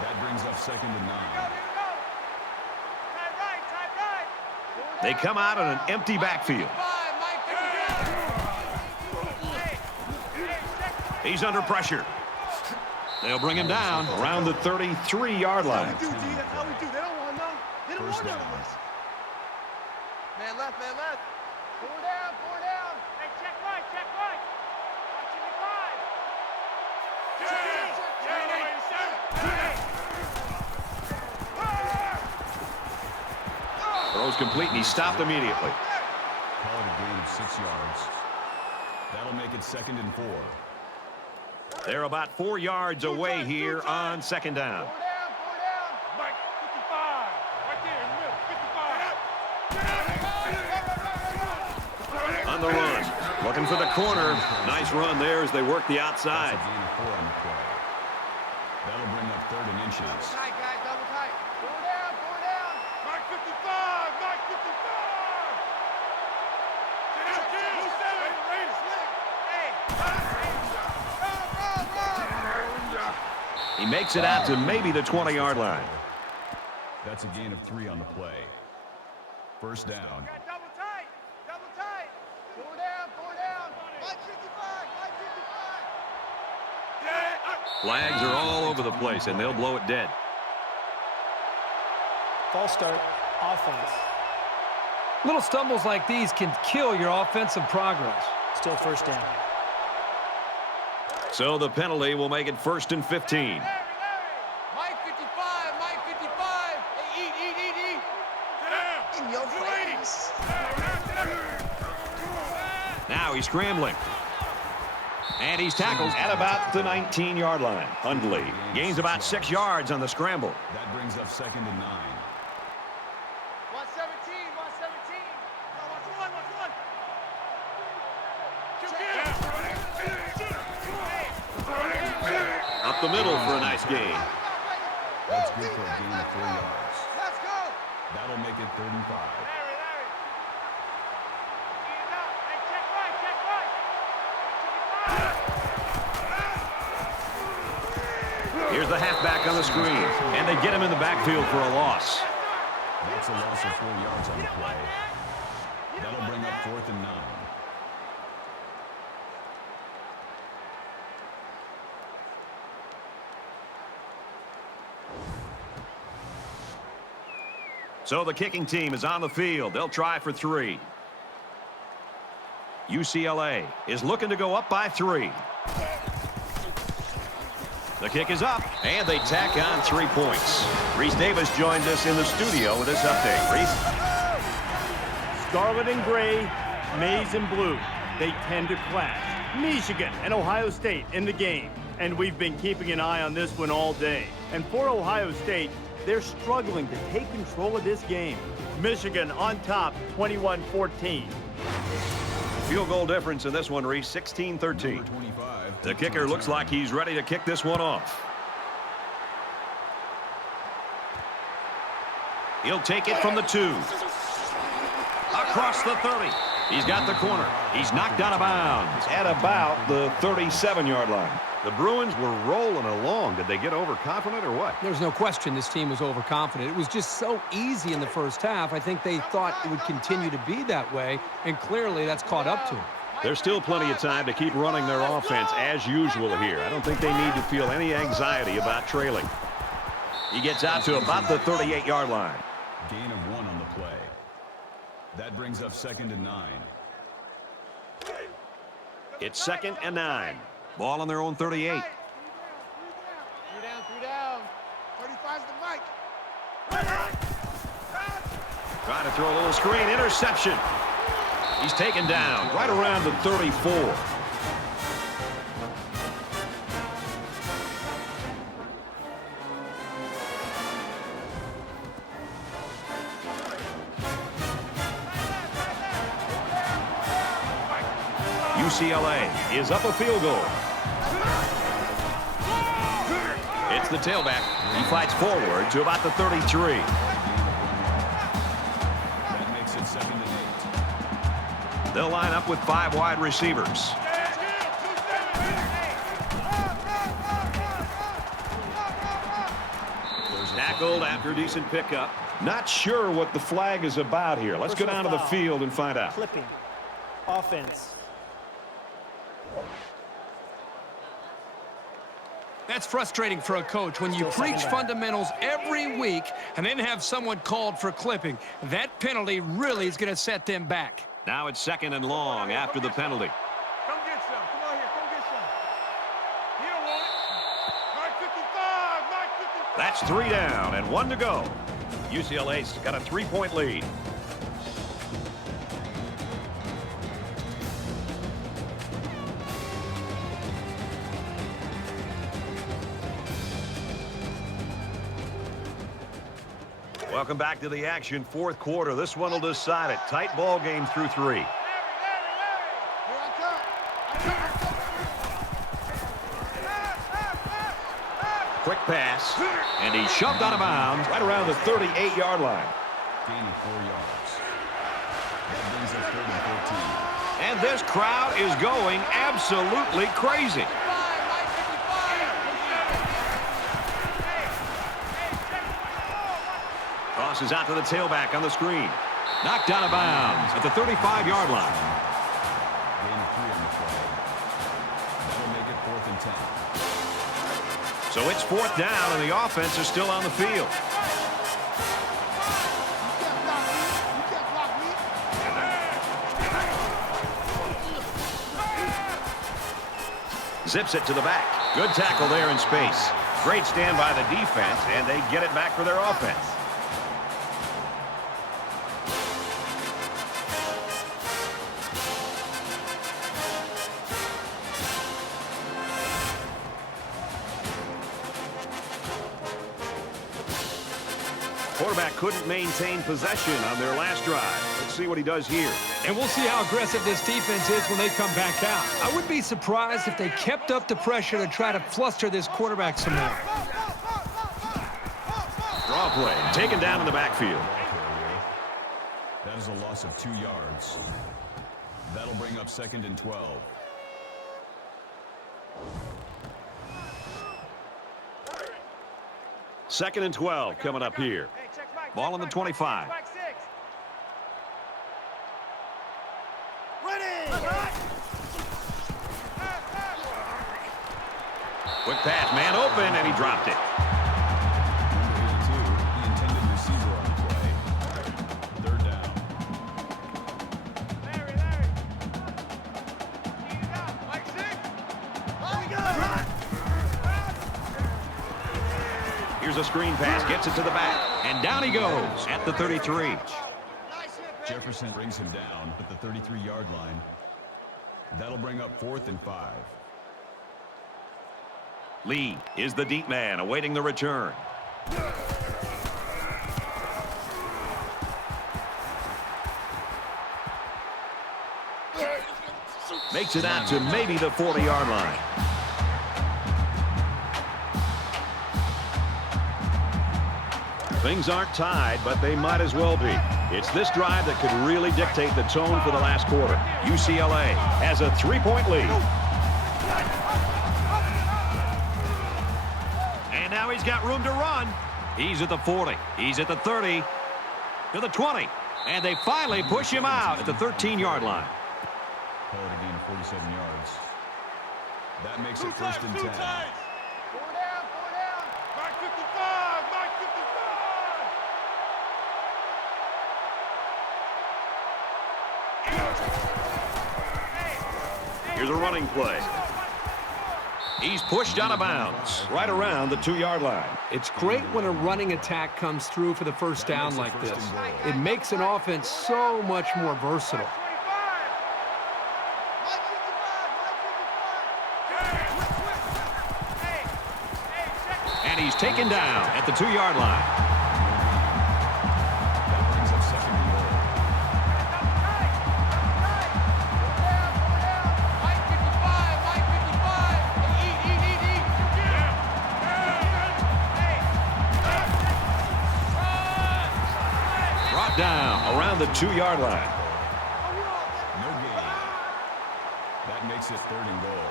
That brings up 2nd and 9. They come out on an empty backfield. He's under pressure. They'll bring him down around the 33-yard line. First down. Man left, man left. Four down, four down. Hey, check right, check right. Throws complete, and he's stopped immediately. Call it a gain of 6 yards. That'll make it 2nd and 4. They're about 4 yards away here on 2nd down. Four down. Mike, 55. Right there in the middle, 55. On the run, looking for the corner. Nice run there as they work the outside. That's a gain of 4 on the play. That'll bring up 3rd and inches. Tight, guys, double tight. Four down. Mike, 55. Mike, 55. He makes it out to maybe the 20-yard line. That's a gain of 3 on the play. First down. Double tight. Four down. Mike, 55. Flags are all over the place, and they'll blow it dead. False start, offense. Little stumbles like these can kill your offensive progress. Still first down. So the penalty will make it 1st and 15. Mike, 55. Hey, eat. In your face. Now he's scrambling. And he's tackled at about the 19-yard line. Hundley gains about 6 yards on the scramble. That brings up 2nd and 9. 117. Up the middle for a nice gain. That's good for a gain of 4 yards. Let's go. That'll make it 3rd and 5. Here's the halfback on the screen, and they get him in the backfield for a loss. That's a loss of 4 yards on the play. That'll bring up 4th and 9. So the kicking team is on the field. They'll try for 3. UCLA is looking to go up by 3. The kick is up, and they tack on 3 points. Reese Davis joins us in the studio with this update. Reese? Scarlet and gray, maize and blue. They tend to clash. Michigan and Ohio State in the game. And we've been keeping an eye on this one all day. And for Ohio State, they're struggling to take control of this game. Michigan on top, 21-14. Field goal difference in this one, Reese, 16-13. The kicker looks like he's ready to kick this one off. He'll take it from the 2. Across the 30. He's got the corner. He's knocked out of bounds at about the 37-yard line. The Bruins were rolling along. Did they get overconfident or what? There's no question this team was overconfident. It was just so easy in the first half. I think they thought it would continue to be that way, and clearly that's caught up to them. There's still plenty of time to keep running their offense as usual here. I don't think they need to feel any anxiety about trailing. He gets out to about the 38-yard line. Gain of 1 on the play. That brings up 2nd and 9. It's 2nd and 9. Ball on their own 38. 3 down. 35's the mic. Trying to throw a little screen. Interception. He's taken down right around the 34. UCLA is up a field goal. It's the tailback. He fights forward to about the 33. That makes it 2nd and 8. They'll line up with 5 wide receivers. Tackled after a decent pickup. Not sure what the flag is about here. Let's go down to the field and find out. Clipping. Offense. That's frustrating for a coach when you preach fundamentals every week and then have someone called for clipping. That penalty really is going to set them back. Now it's 2nd and long after the penalty. Come get some. Come on here. Come get some. You don't want it. Mark 55. Mark 55. That's 3 down and 1 to go. UCLA's got a 3-point lead. Welcome back to the action. 4th quarter. This one will decide it. Tight ball game through 3. Here I come. Quick pass. And he's shoved out of bounds right around the 38-yard line. Gain of 4 yards. That brings up 3rd and 14. And this crowd is going absolutely crazy. Tosses out to the tailback on the screen. Knocked out of bounds at the 35-yard line. Gain of 3 on the play. That'll make it 4th and 10. So it's 4th down, and the offense is still on the field. You can't block me. Zips it to the back. Good tackle there in space. Great stand by the defense, and they get it back for their offense. Quarterback couldn't maintain possession on their last drive. Let's see what he does here. And we'll see how aggressive this defense is when they come back out. I wouldn't be surprised if they kept up the pressure to try to fluster this quarterback some more. Draw play. Taken down in the backfield. That is a loss of 2 yards. That'll bring up 2nd and 12. Second and 12 coming up here. Ball on the 25. Quick pass, man open, and he dropped it. Number 82, the intended receiver on play. 3rd down. Here's a screen pass, gets it to the back, and down he goes at the 33. Jefferson brings him down at the 33-yard line. That'll bring up 4th and 5. Lee is the deep man awaiting the return. Makes it out to maybe the 40-yard line. Things aren't tied, but they might as well be. It's this drive that could really dictate the tone for the last quarter. UCLA has a 3-point lead. And now he's got room to run. He's at the 40. He's at the 30. To the 20. And they finally push him out at the 13-yard line. Call it a gain of 47 yards. That makes it first and 10. Four down. Mark 55. Mark 55. Here's a running play. He's pushed out of bounds right around the 2-yard line. It's great when a running attack comes through for the first down like this. It makes an offense so much more versatile. And he's taken down at the 2-yard line. That brings up second and goal. Brought down around the 2-yard line. No gain. That makes it third and goal.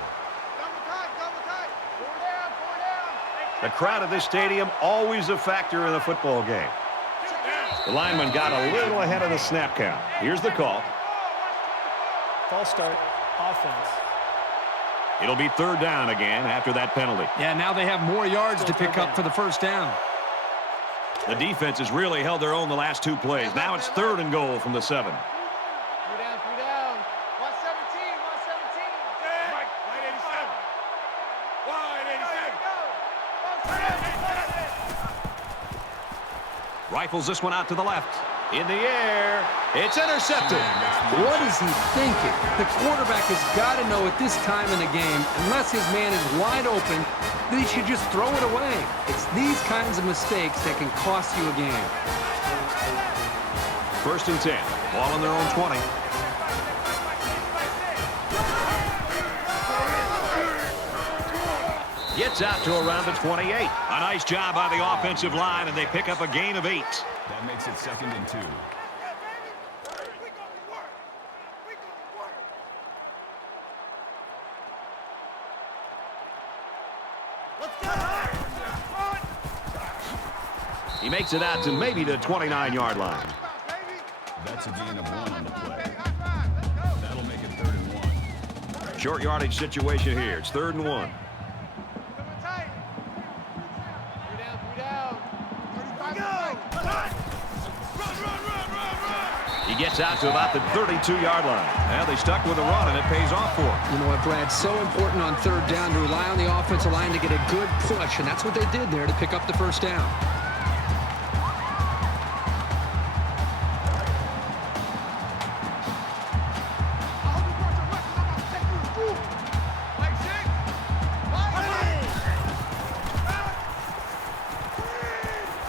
The crowd at this stadium always a factor in a football game. The lineman got a little ahead of the snap count. Here's the call. False start, offense. It'll be third down again after that penalty. Yeah, now they have more yards to pick up for the first down. The defense has really held their own the last 2 plays. Now it's third and goal from the 7. Three down. 117. Mike, 187. 187. Rifles this one out to the left. In the air. It's intercepted. What is he thinking? The quarterback has got to know at this time in the game, unless his man is wide open, that he should just throw it away. It's these kinds of mistakes that can cost you a game. First and 10. Ball on their own 20. Gets out to around the 28. A nice job by the offensive line, and they pick up a gain of 8. That makes it second and 2. He makes it out to maybe the 29-yard line. That's a gain of 1 on the play. That'll make it third and 1. Short yardage situation here. It's third and 1. He gets out to about the 32-yard line. Well, they stuck with the run, and it pays off for him. You know what, Brad? So important on third down to rely on the offensive line to get a good push, and that's what they did there to pick up the first down.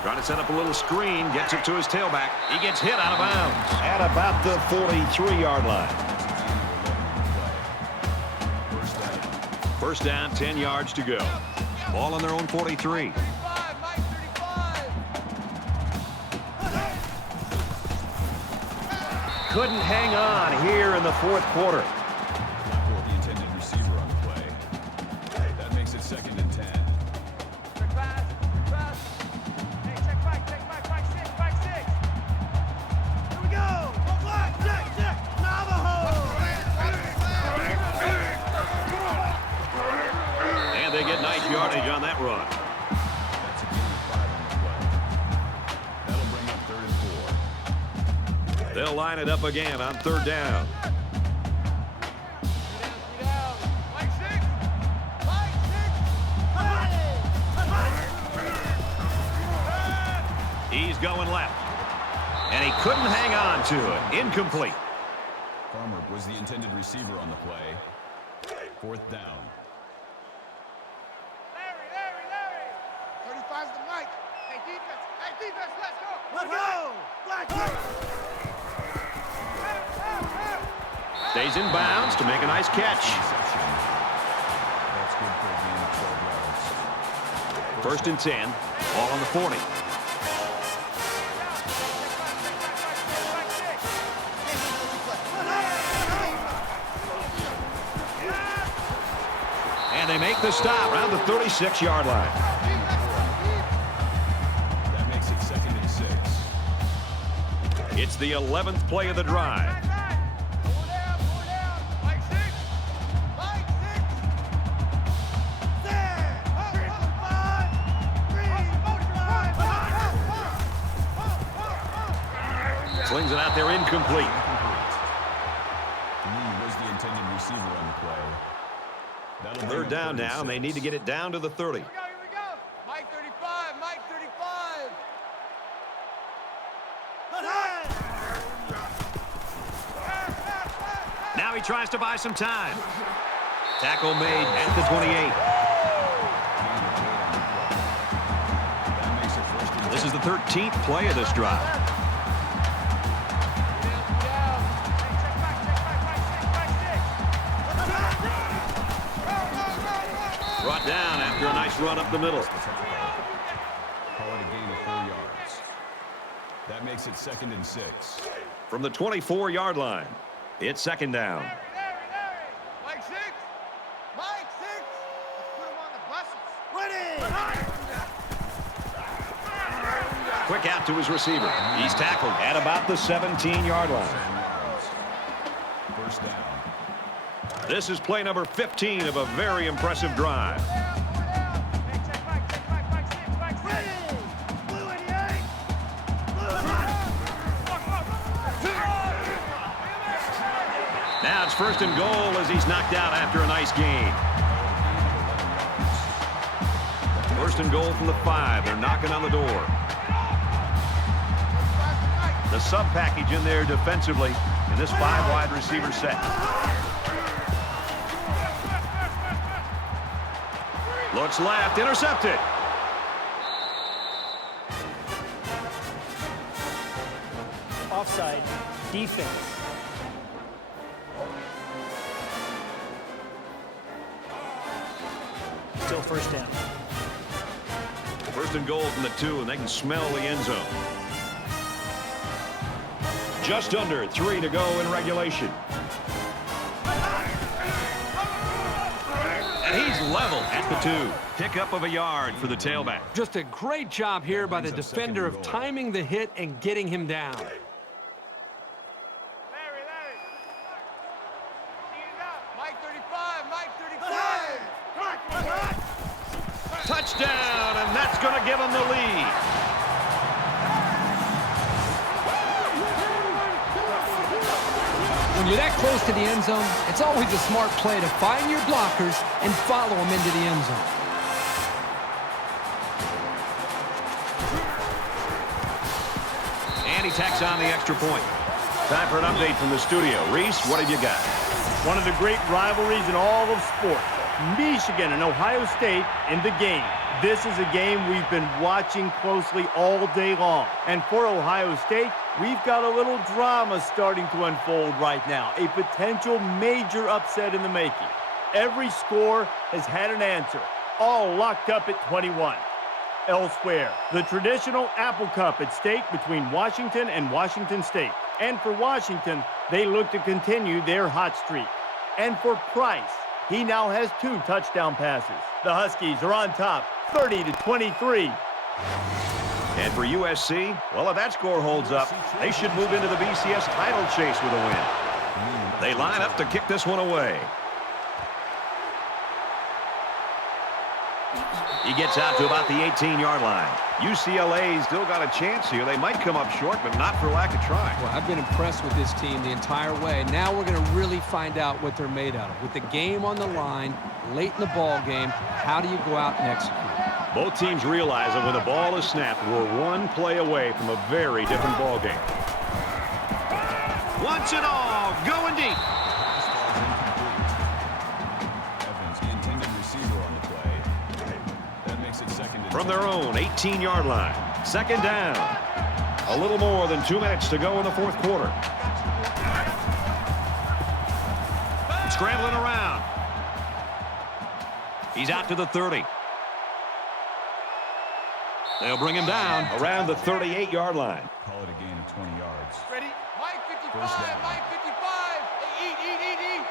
Trying to set up a little screen, gets it to his tailback. He gets hit out of bounds at about the 43-yard line. First down, 10 yards to go. Ball on their own 43. Couldn't hang on here in the fourth quarter. The intended receiver on the play. That makes it second and 10. And they get nice yardage on that run. That's a gain of 5 on the play. That'll bring up third and 4. They'll line it up again on third down. He's going left. And he couldn't hang on to it. Incomplete. Farmer was the intended receiver on the play. Fourth down. Larry. 35's the mic. Hey, defense, let's go. Let's go. Stays in bounds to make a nice catch. That's good for a gain of 12 yards. First and 10. Ball on the 40. And they make the stop around the 36-yard line. That makes it 2nd and 6. It's the 11th play of the drive. Slings it out there, incomplete. Lee was the intended receiver on the play. That'll bring Third up down 36. now, and they need to get it down to the 30. Here we go. Mike 35, Mike 35. Now he tries to buy some time. Tackle made at the 28. That makes it 1st and 10. This is the 13th play of this drive. Brought down after a nice run up the middle. Call it a gain of 4 yards. That makes it 2nd and 6. From the 24-yard line, it's second down. Mike 6. Mike 6. Let's put him on the buses. Quick out to his receiver. He's tackled at about the 17-yard line. 7 yards. First down. This is play number 15 of a very impressive drive. Now it's first and goal as he's knocked out after a nice gain. First and goal from the 5. They're knocking on the door. The sub package in there defensively in this 5-wide receiver set. Looks left, intercepted. Offside. Defense. Still first down. First and goal from the 2, and they can smell the end zone. Just under 3 to go in regulation. And he's level at the 2. Pickup of a yard for the tailback. Just a great job here by the defender of timing the hit and getting him down. Mike 35, Mike 35. Touchdown, and that's going to give him the lead. When you're that close to the end zone, it's always a smart play to find your blockers and follow them into the end zone. And he tacks on the extra point. Time for an update from the studio. Reese, what have you got? One of the great rivalries in all of sports. Michigan and Ohio State in the game. This is a game we've been watching closely all day long. And for Ohio State, we've got a little drama starting to unfold right now. A potential major upset in the making. Every score has had an answer, all locked up at 21. Elsewhere, the traditional Apple Cup at stake between Washington and Washington State. And for Washington, they look to continue their hot streak. And for Price, he now has 2 touchdown passes. The Huskies are on top, 30-23. And for USC, well, if that score holds up, they should move into the BCS title chase with a win. They line up to kick this one away. He gets out to about the 18-yard line. UCLA still got a chance here. They might come up short, but not for lack of trying. Well, I've been impressed with this team the entire way. Now we're going to really find out what they're made out of. With the game on the line, late in the ball game, how do you go out and execute? Both teams realize that when the ball is snapped, we're one play away from a very different ball game. Wants it all, going deep. This ball's incomplete. Evans, the intended receiver on the play. That makes it 2nd and From 10. their own 18-yard line, second down. A little more than 2 minutes to go in the 4th quarter. scrambling around. He's out to the 30. They'll bring him down around the 38-yard line. Call it a gain of 20 yards. Ready? Mike 55, First down. Mike 55. Hey, eat.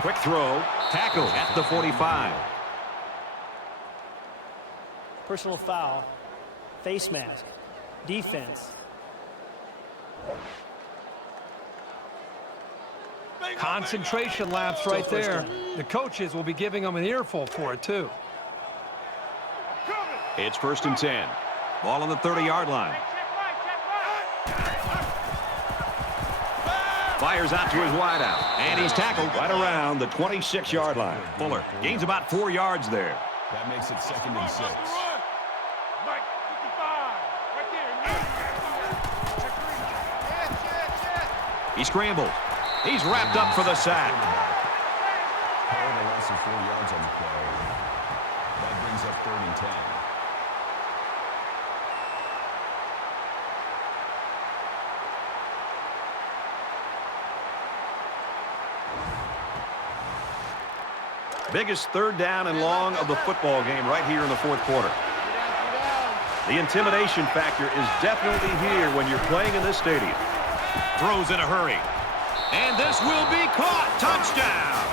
Quick throw. Tackle at the 45. Personal foul. Face mask. Defense. Concentration lapse right there. The coaches will be giving them an earful for it, too. It's 1st and 10. Ball on the 30-yard line. Fires out to his wideout. And he's tackled right around the 26-yard line. Fuller gains about 4 yards there. That makes it 2nd and 6. Mike 55. Right there. He scrambles. He's wrapped up for the sack. Call it a loss of 4 yards on the play. That brings up 3rd and 10. Biggest 3rd down and long of the football game right here in the 4th quarter. The intimidation factor is definitely here when you're playing in this stadium. Throws in a hurry. And this will be caught. Touchdown!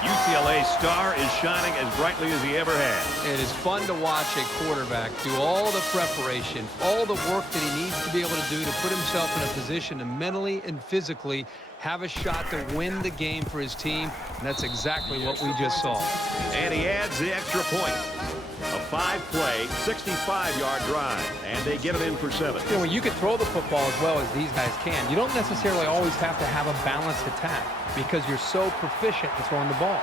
UCLA star is shining as brightly as he ever has. It is fun to watch a quarterback do all the preparation, all the work that he needs to be able to do to put himself in a position to mentally and physically have a shot to win the game for his team, and that's exactly what we just saw. And he adds the extra point. A 5-play, 65-yard drive, and they get it in for 7. You know, when you can throw the football as well as these guys can, you don't necessarily always have to have a balanced attack because you're so proficient in throwing the ball.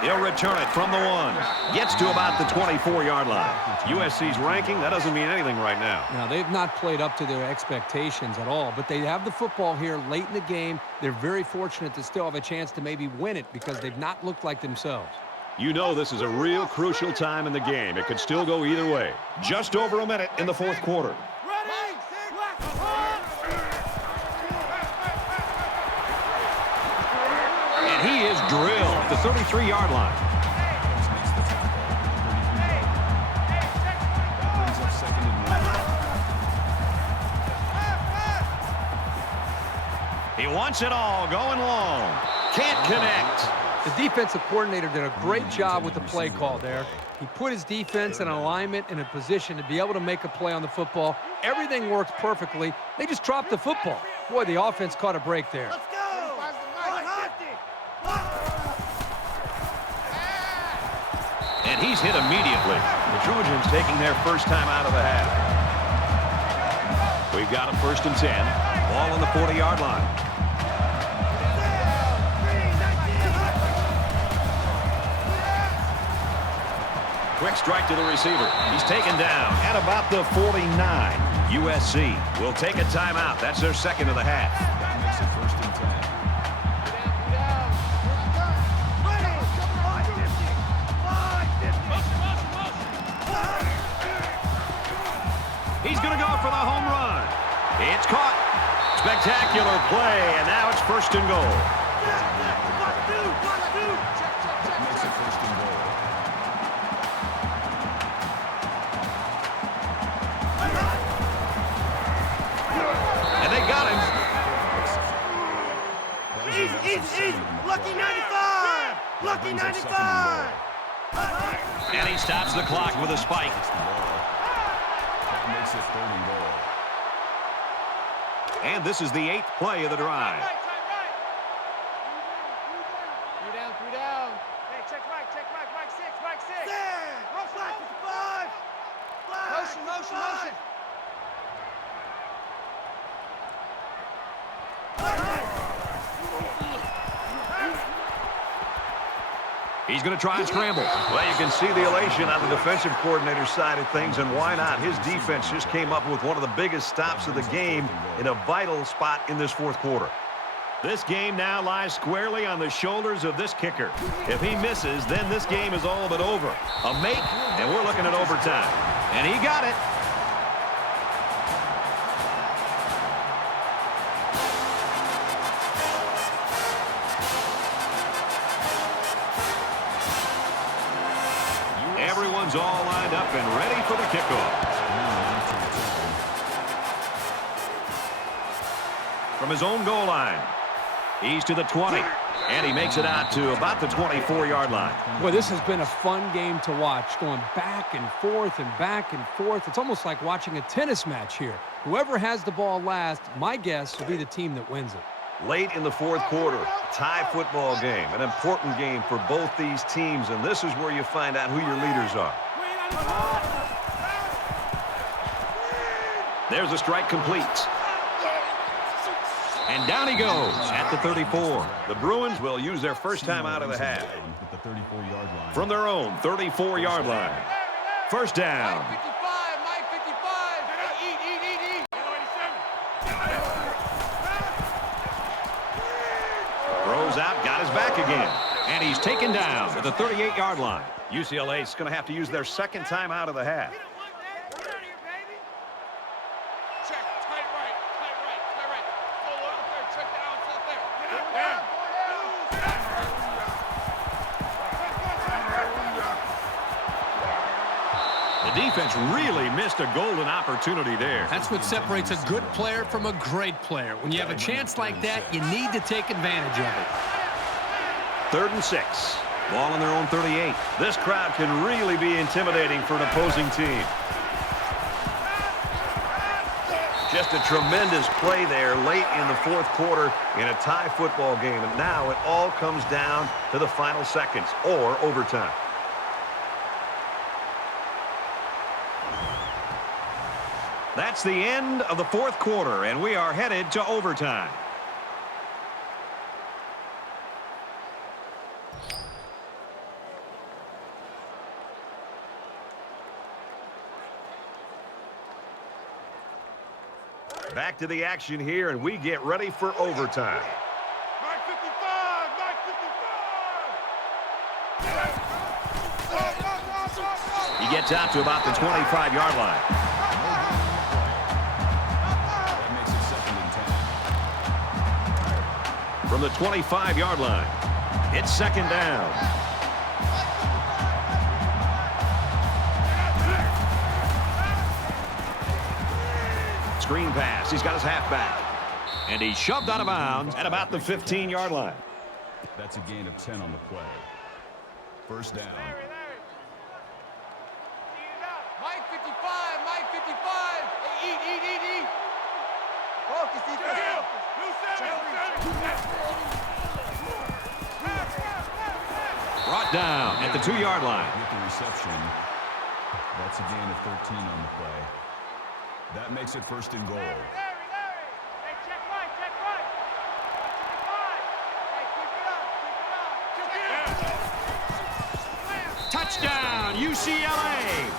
He'll return it from the 1. Gets to about the 24-yard line. USC's ranking, that doesn't mean anything right now. Now, they've not played up to their expectations at all, but they have the football here late in the game. They're very fortunate to still have a chance to maybe win it because they've not looked like themselves. You know this is a real crucial time in the game. It could still go either way. Just over a minute in the 4th quarter. And he is drilled at the 33-yard line. That brings up 2nd and 1. He wants it all, going long. Can't connect. The defensive coordinator did a great job with the play call there. He put his defense in alignment and in a position to be able to make a play on the football. Everything worked perfectly. They just dropped the football. Boy, the offense caught a break there. Let's go. And he's hit immediately. The Trojans taking their first time out of the half. We've got a 1st and 10. Ball on the 40-yard line. Quick strike to the receiver. He's taken down at about the 49. USC will take a timeout. That's their 2nd of the half. That makes it 1st and 10. He's going to go for the home run. It's caught. Spectacular play, and now it's 1st and goal. That makes it 1st and goal. And they got him. Easy. Lucky 95. Lucky 95. And he stops the clock with a spike. That makes it 3rd and goal. And this is the 8th play of the drive. Three down. Hey, check Mike, Mike 6. Flag 55. Motion. He's going to try and scramble. Well, you can see the elation on the defensive coordinator's side of things, and why not? His defense just came up with one of the biggest stops of the game in a vital spot in this 4th quarter. This game now lies squarely on the shoulders of this kicker. If he misses, then this game is all but over. A make, and we're looking at overtime. And he got it. Bruins all lined up and ready for the kickoff. From his own goal line, he's to the 20, and he makes it out to about the 24-yard line. Boy, this has been a fun game to watch, going back and forth and back and forth. It's almost like watching a tennis match here. Whoever has the ball last, my guess, will be the team that wins it. Late in the fourth quarter, tie football game, an important game for both these teams, and this is where you find out who your leaders are. There's a strike complete. And down he goes at the 34. The Bruins will use their first time out of the half. From their own 34-yard line. First down. Throws out, got his back again. And he's taken down at the 38-yard line. UCLA is going to have to use their second time out of the half. The defense really missed a golden opportunity there. That's what separates a good player from a great player. When you have a chance like that, you need to take advantage of it. 3rd and 6. Ball on their own 38. This crowd can really be intimidating for an opposing team. Just a tremendous play there late in the fourth quarter in a tie football game. And now it all comes down to the final seconds or overtime. That's the end of the fourth quarter, and we are headed to overtime. Back to the action here, and we get ready for overtime. Mike 55! Mike 55! He gets out to about the 25-yard line. From the 25-yard line, it's second down. Screen pass. He's got his halfback. And he's shoved out of bounds at about the 15-yard line. That's a gain of 10 on the play. First down. Mike 55! Mike 55! Hey, eat! Focus, defense. Brought down at the 2-yard line. With the reception, that's a gain of 13 on the play. That makes it first and goal. Hey, check right. Keep it up. Touchdown, UCLA.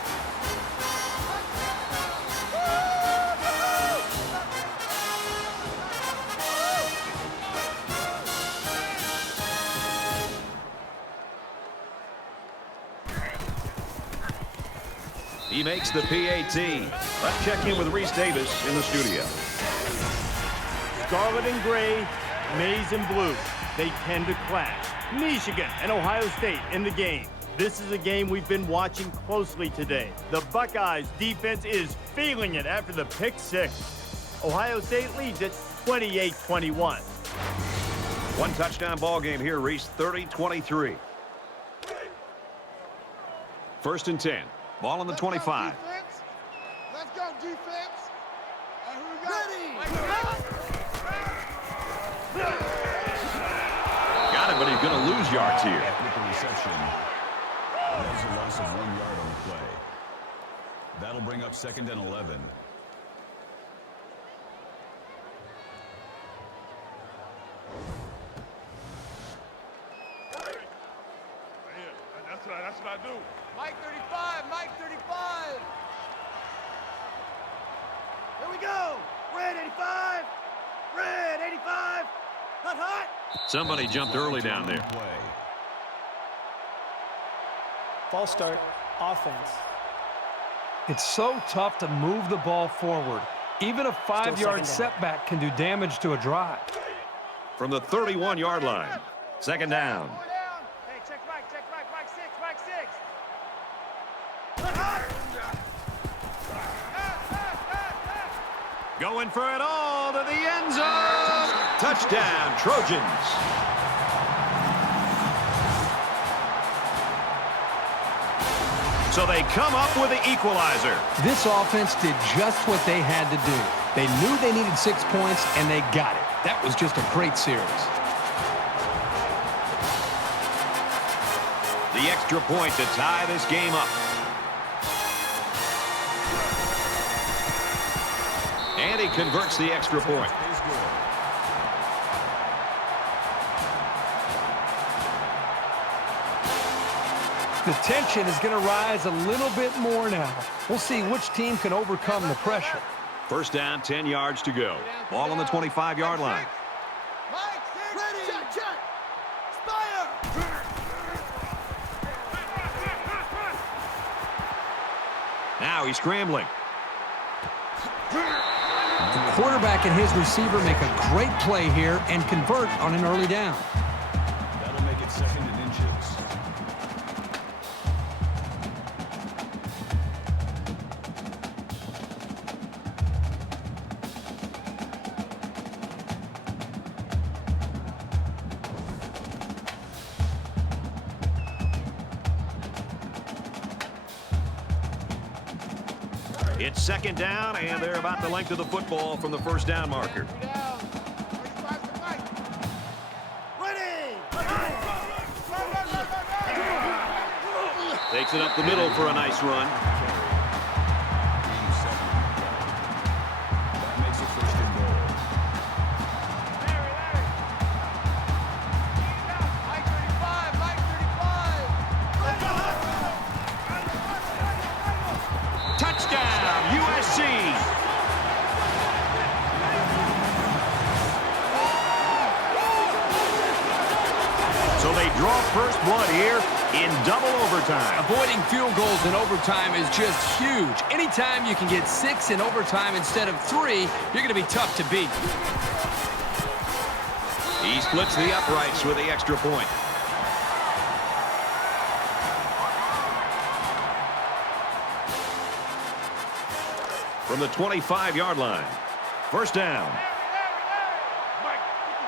He makes the PAT. Let's check in with Reese Davis in the studio. Scarlet and gray, maize and blue. They tend to clash. Michigan and Ohio State in the game. This is a game we've been watching closely today. The Buckeyes defense is feeling it after the pick six. Ohio State leads it 28-21. One touchdown ball game here, Reese, 30-23. First and 10. Ball on the 25. Let's go, defense. And who we got? Got it, but he's going to lose yards here. With the reception, there's a loss of 1 yard on the play. That'll bring up second and 11. That's what I do. Mike 35, Mike 35. Here we go. Red 85. Red 85. Hot. Somebody jumped early down there. False start, offense. It's so tough to move the ball forward. Even a 5-yard setback can do damage to a drive. From the 31-yard line. Second down. Hey, check Mike 6, Mike 6. Going for it all to the end zone. Touchdown, Trojans. So they come up with the equalizer. This offense did just what they had to do. They knew they needed 6 points, and they got it. That was just a great series. The extra point to tie this game up. And he converts the extra point. The tension is going to rise a little bit more now. We'll see which team can overcome the pressure. First down, 10 yards to go. Ball on the 25-yard line. Now he's scrambling. The quarterback and his receiver make a great play here and convert on an early down. That'll make it second and inches. It's second down, and they're about the length of the football from the first down marker. Takes it up the middle for a nice run. That makes it first and goal. Touchdown, USC. So they draw first blood here in double overtime. Avoiding field goals in overtime is just huge. Anytime you can get 6 in overtime instead of 3, you're going to be tough to beat. He splits the uprights with the extra point. From the 25-yard line. First down. Mike,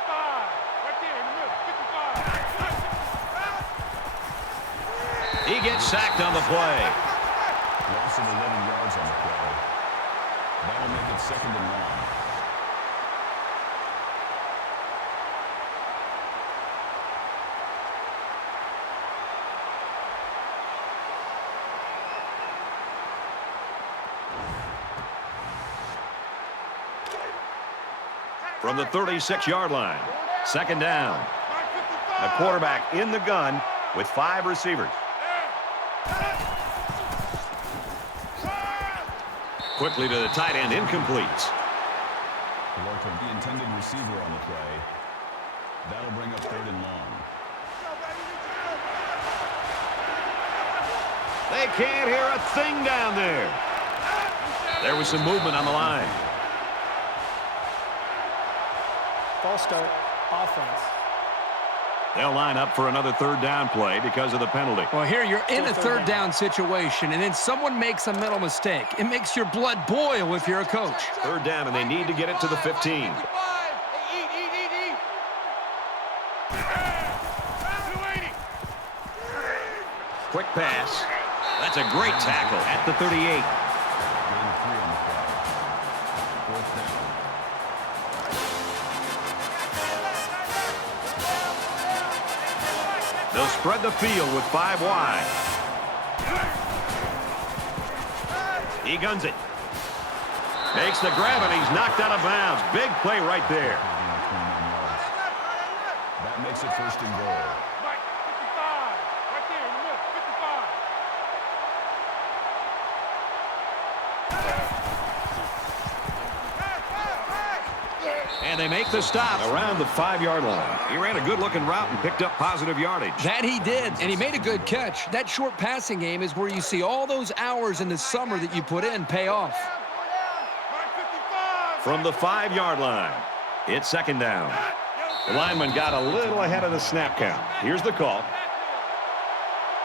55. Right there in the middle, 55. He gets sacked on the play. Loss of 11 yards on the play. That'll make it second and long. From the 36-yard line. Second down. The quarterback in the gun with 5 receivers. Quickly to the tight end, incomplete. The intended receiver on the play. That'll bring up third and long. They can't hear a thing down there. There was some movement on the line. False start, offense. They'll line up for another third down play because of the penalty. Well, here you're in a third down situation, and then someone makes a mental mistake. It makes your blood boil if you're a coach. Third down, and they need to get it to the 15. Quick pass. That's a great tackle at the 38. Gain of 3 on the play. Fourth down. They'll spread the field with 5 wide. He guns it. Makes the grab, and he's knocked out of bounds. Big play right there. That makes it first and goal. Mike, 55. Right there in the middle, 55. And they make the stop around the 5-yard line. He ran a good-looking route and picked up positive yardage. That he did, and he made a good catch. That short passing game is where you see all those hours in the summer that you put in pay off. From the 5-yard line, it's second down. The lineman got a little ahead of the snap count. Here's the call.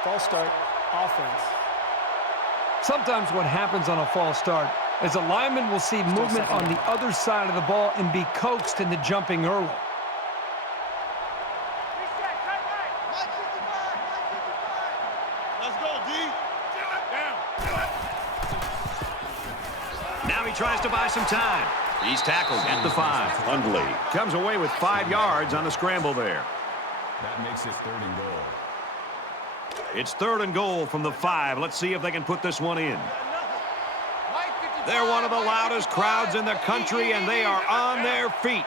False start, offense. Sometimes what happens on a false start As a lineman will see movement on the other side of the ball and be coaxed into jumping early. Let's go, D. Down. Now he tries to buy some time. He's tackled at the 5. Hundley comes away with 5 yards on the scramble there. That makes it 3rd and goal. It's 3rd and goal from the 5. Let's see if they can put this one in. They're one of the loudest crowds in the country, and they are on their feet.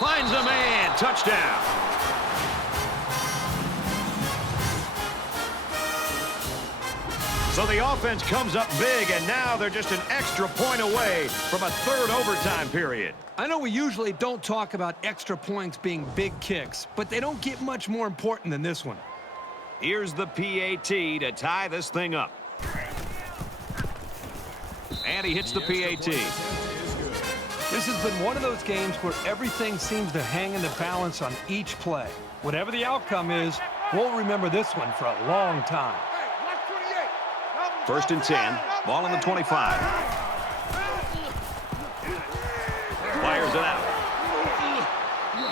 Finds a man. Touchdown. So the offense comes up big, and now they're just an extra point away from a 3rd overtime period. I know we usually don't talk about extra points being big kicks, but they don't get much more important than this one. Here's the PAT to tie this thing up. And he hits the PAT. This has been one of those games where everything seems to hang in the balance on each play. Whatever the outcome is, we'll remember this one for a long time. 1st and 10. Ball on the 25. Fires it out.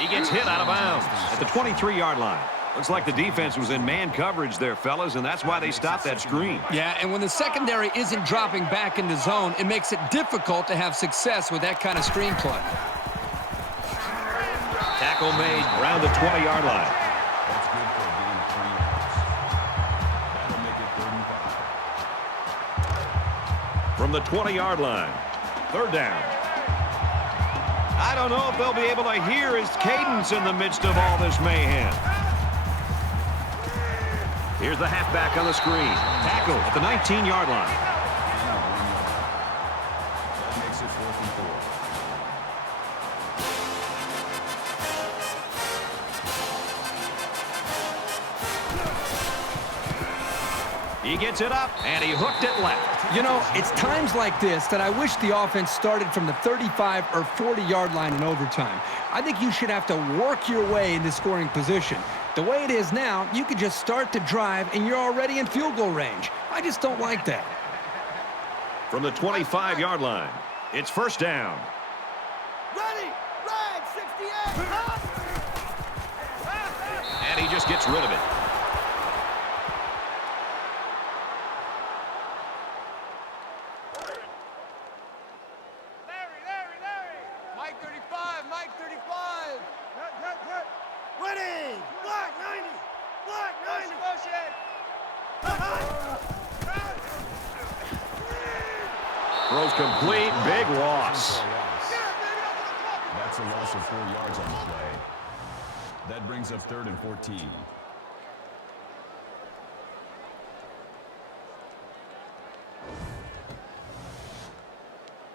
He gets hit out of bounds at the 23-yard line. Looks like the defense was in man coverage there, fellas, and that's why they stopped that screen. Yeah, and when the secondary isn't dropping back into zone, it makes it difficult to have success with that kind of screen play. Tackle made around the 20-yard line. That's good for a gain of 3 yards. That'll make it 3rd and 5. From the 20-yard line. 3rd down. I don't know if they'll be able to hear his cadence in the midst of all this mayhem. Here's the halfback on the screen. Tackle at the 19-yard line. That makes it 4th and 4. He gets it up, and he hooked it left. You know, it's times like this that I wish the offense started from the 35 or 40-yard line in overtime. I think you should have to work your way into scoring position. The way it is now, you could just start the drive and you're already in field goal range. I just don't like that. From the 25-yard line, it's 1st down. Ready, red, 68, And he just gets rid of it. Larry. Mike 35, Mike 35. Ready, black 90, black 90. Throws complete, big loss. That's a loss of 4 yards on the play. That brings up 3rd and 14.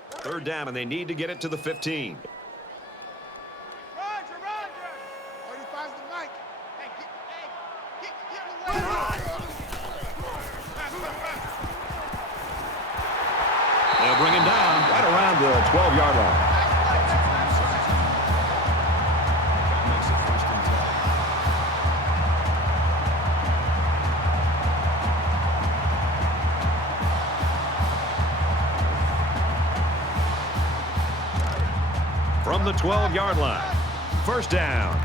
Third down, and they need to get it to the 15. Roger. 35's the Mike. Hey, get away. They'll bring him down right around the 12-yard line. That makes it 1st and 10. From the 12-yard line, 1st down.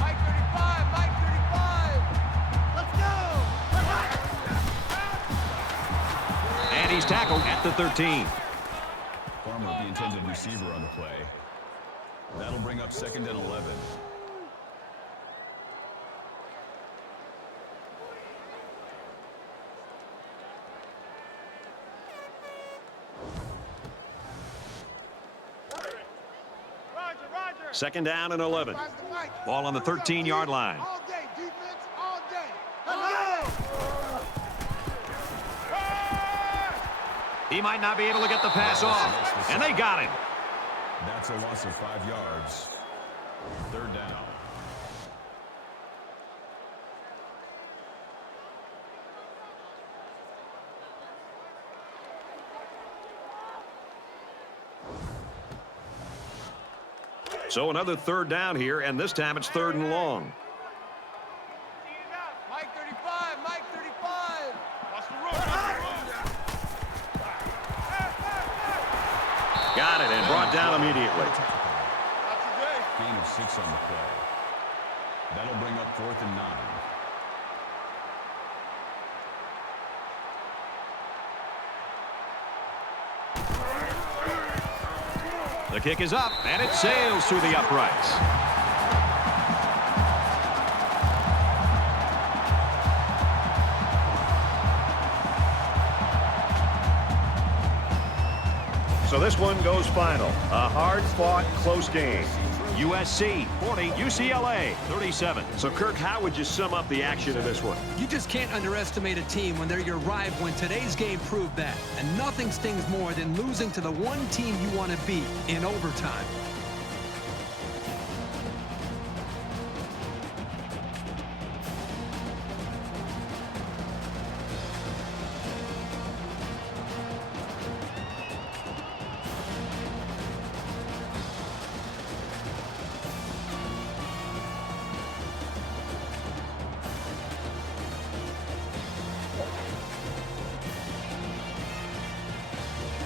Mike 35, Mike 35. Let's go. And he's tackled at the 13. Farmer, the intended receiver on the play. That'll bring up 2nd and 11. Roger. 2nd down and 11. Ball on the 13-yard line. All day, defense, all day. Let's go. He might not be able to get the pass off, and they got him. That's a loss of 5 yards. 3rd down. So another 3rd down here, and this time it's 3rd and long. Mike 35, Mike 35. Watch the road. plate. Not today. Gain of 6 on the play. That'll bring up 4th and 9. The kick is up, and it sails through the uprights. So this one goes final. A hard-fought, close game. USC 40, UCLA 37. So, Kirk, how would you sum up the action of this one? You just can't underestimate a team when they're your rival, and today's game proved that. And nothing stings more than losing to the one team you want to beat in overtime.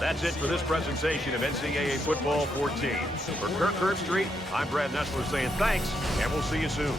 That's it for this presentation of NCAA Football 14. For Kirk Herbstreit, I'm Brad Nessler saying thanks, and we'll see you soon.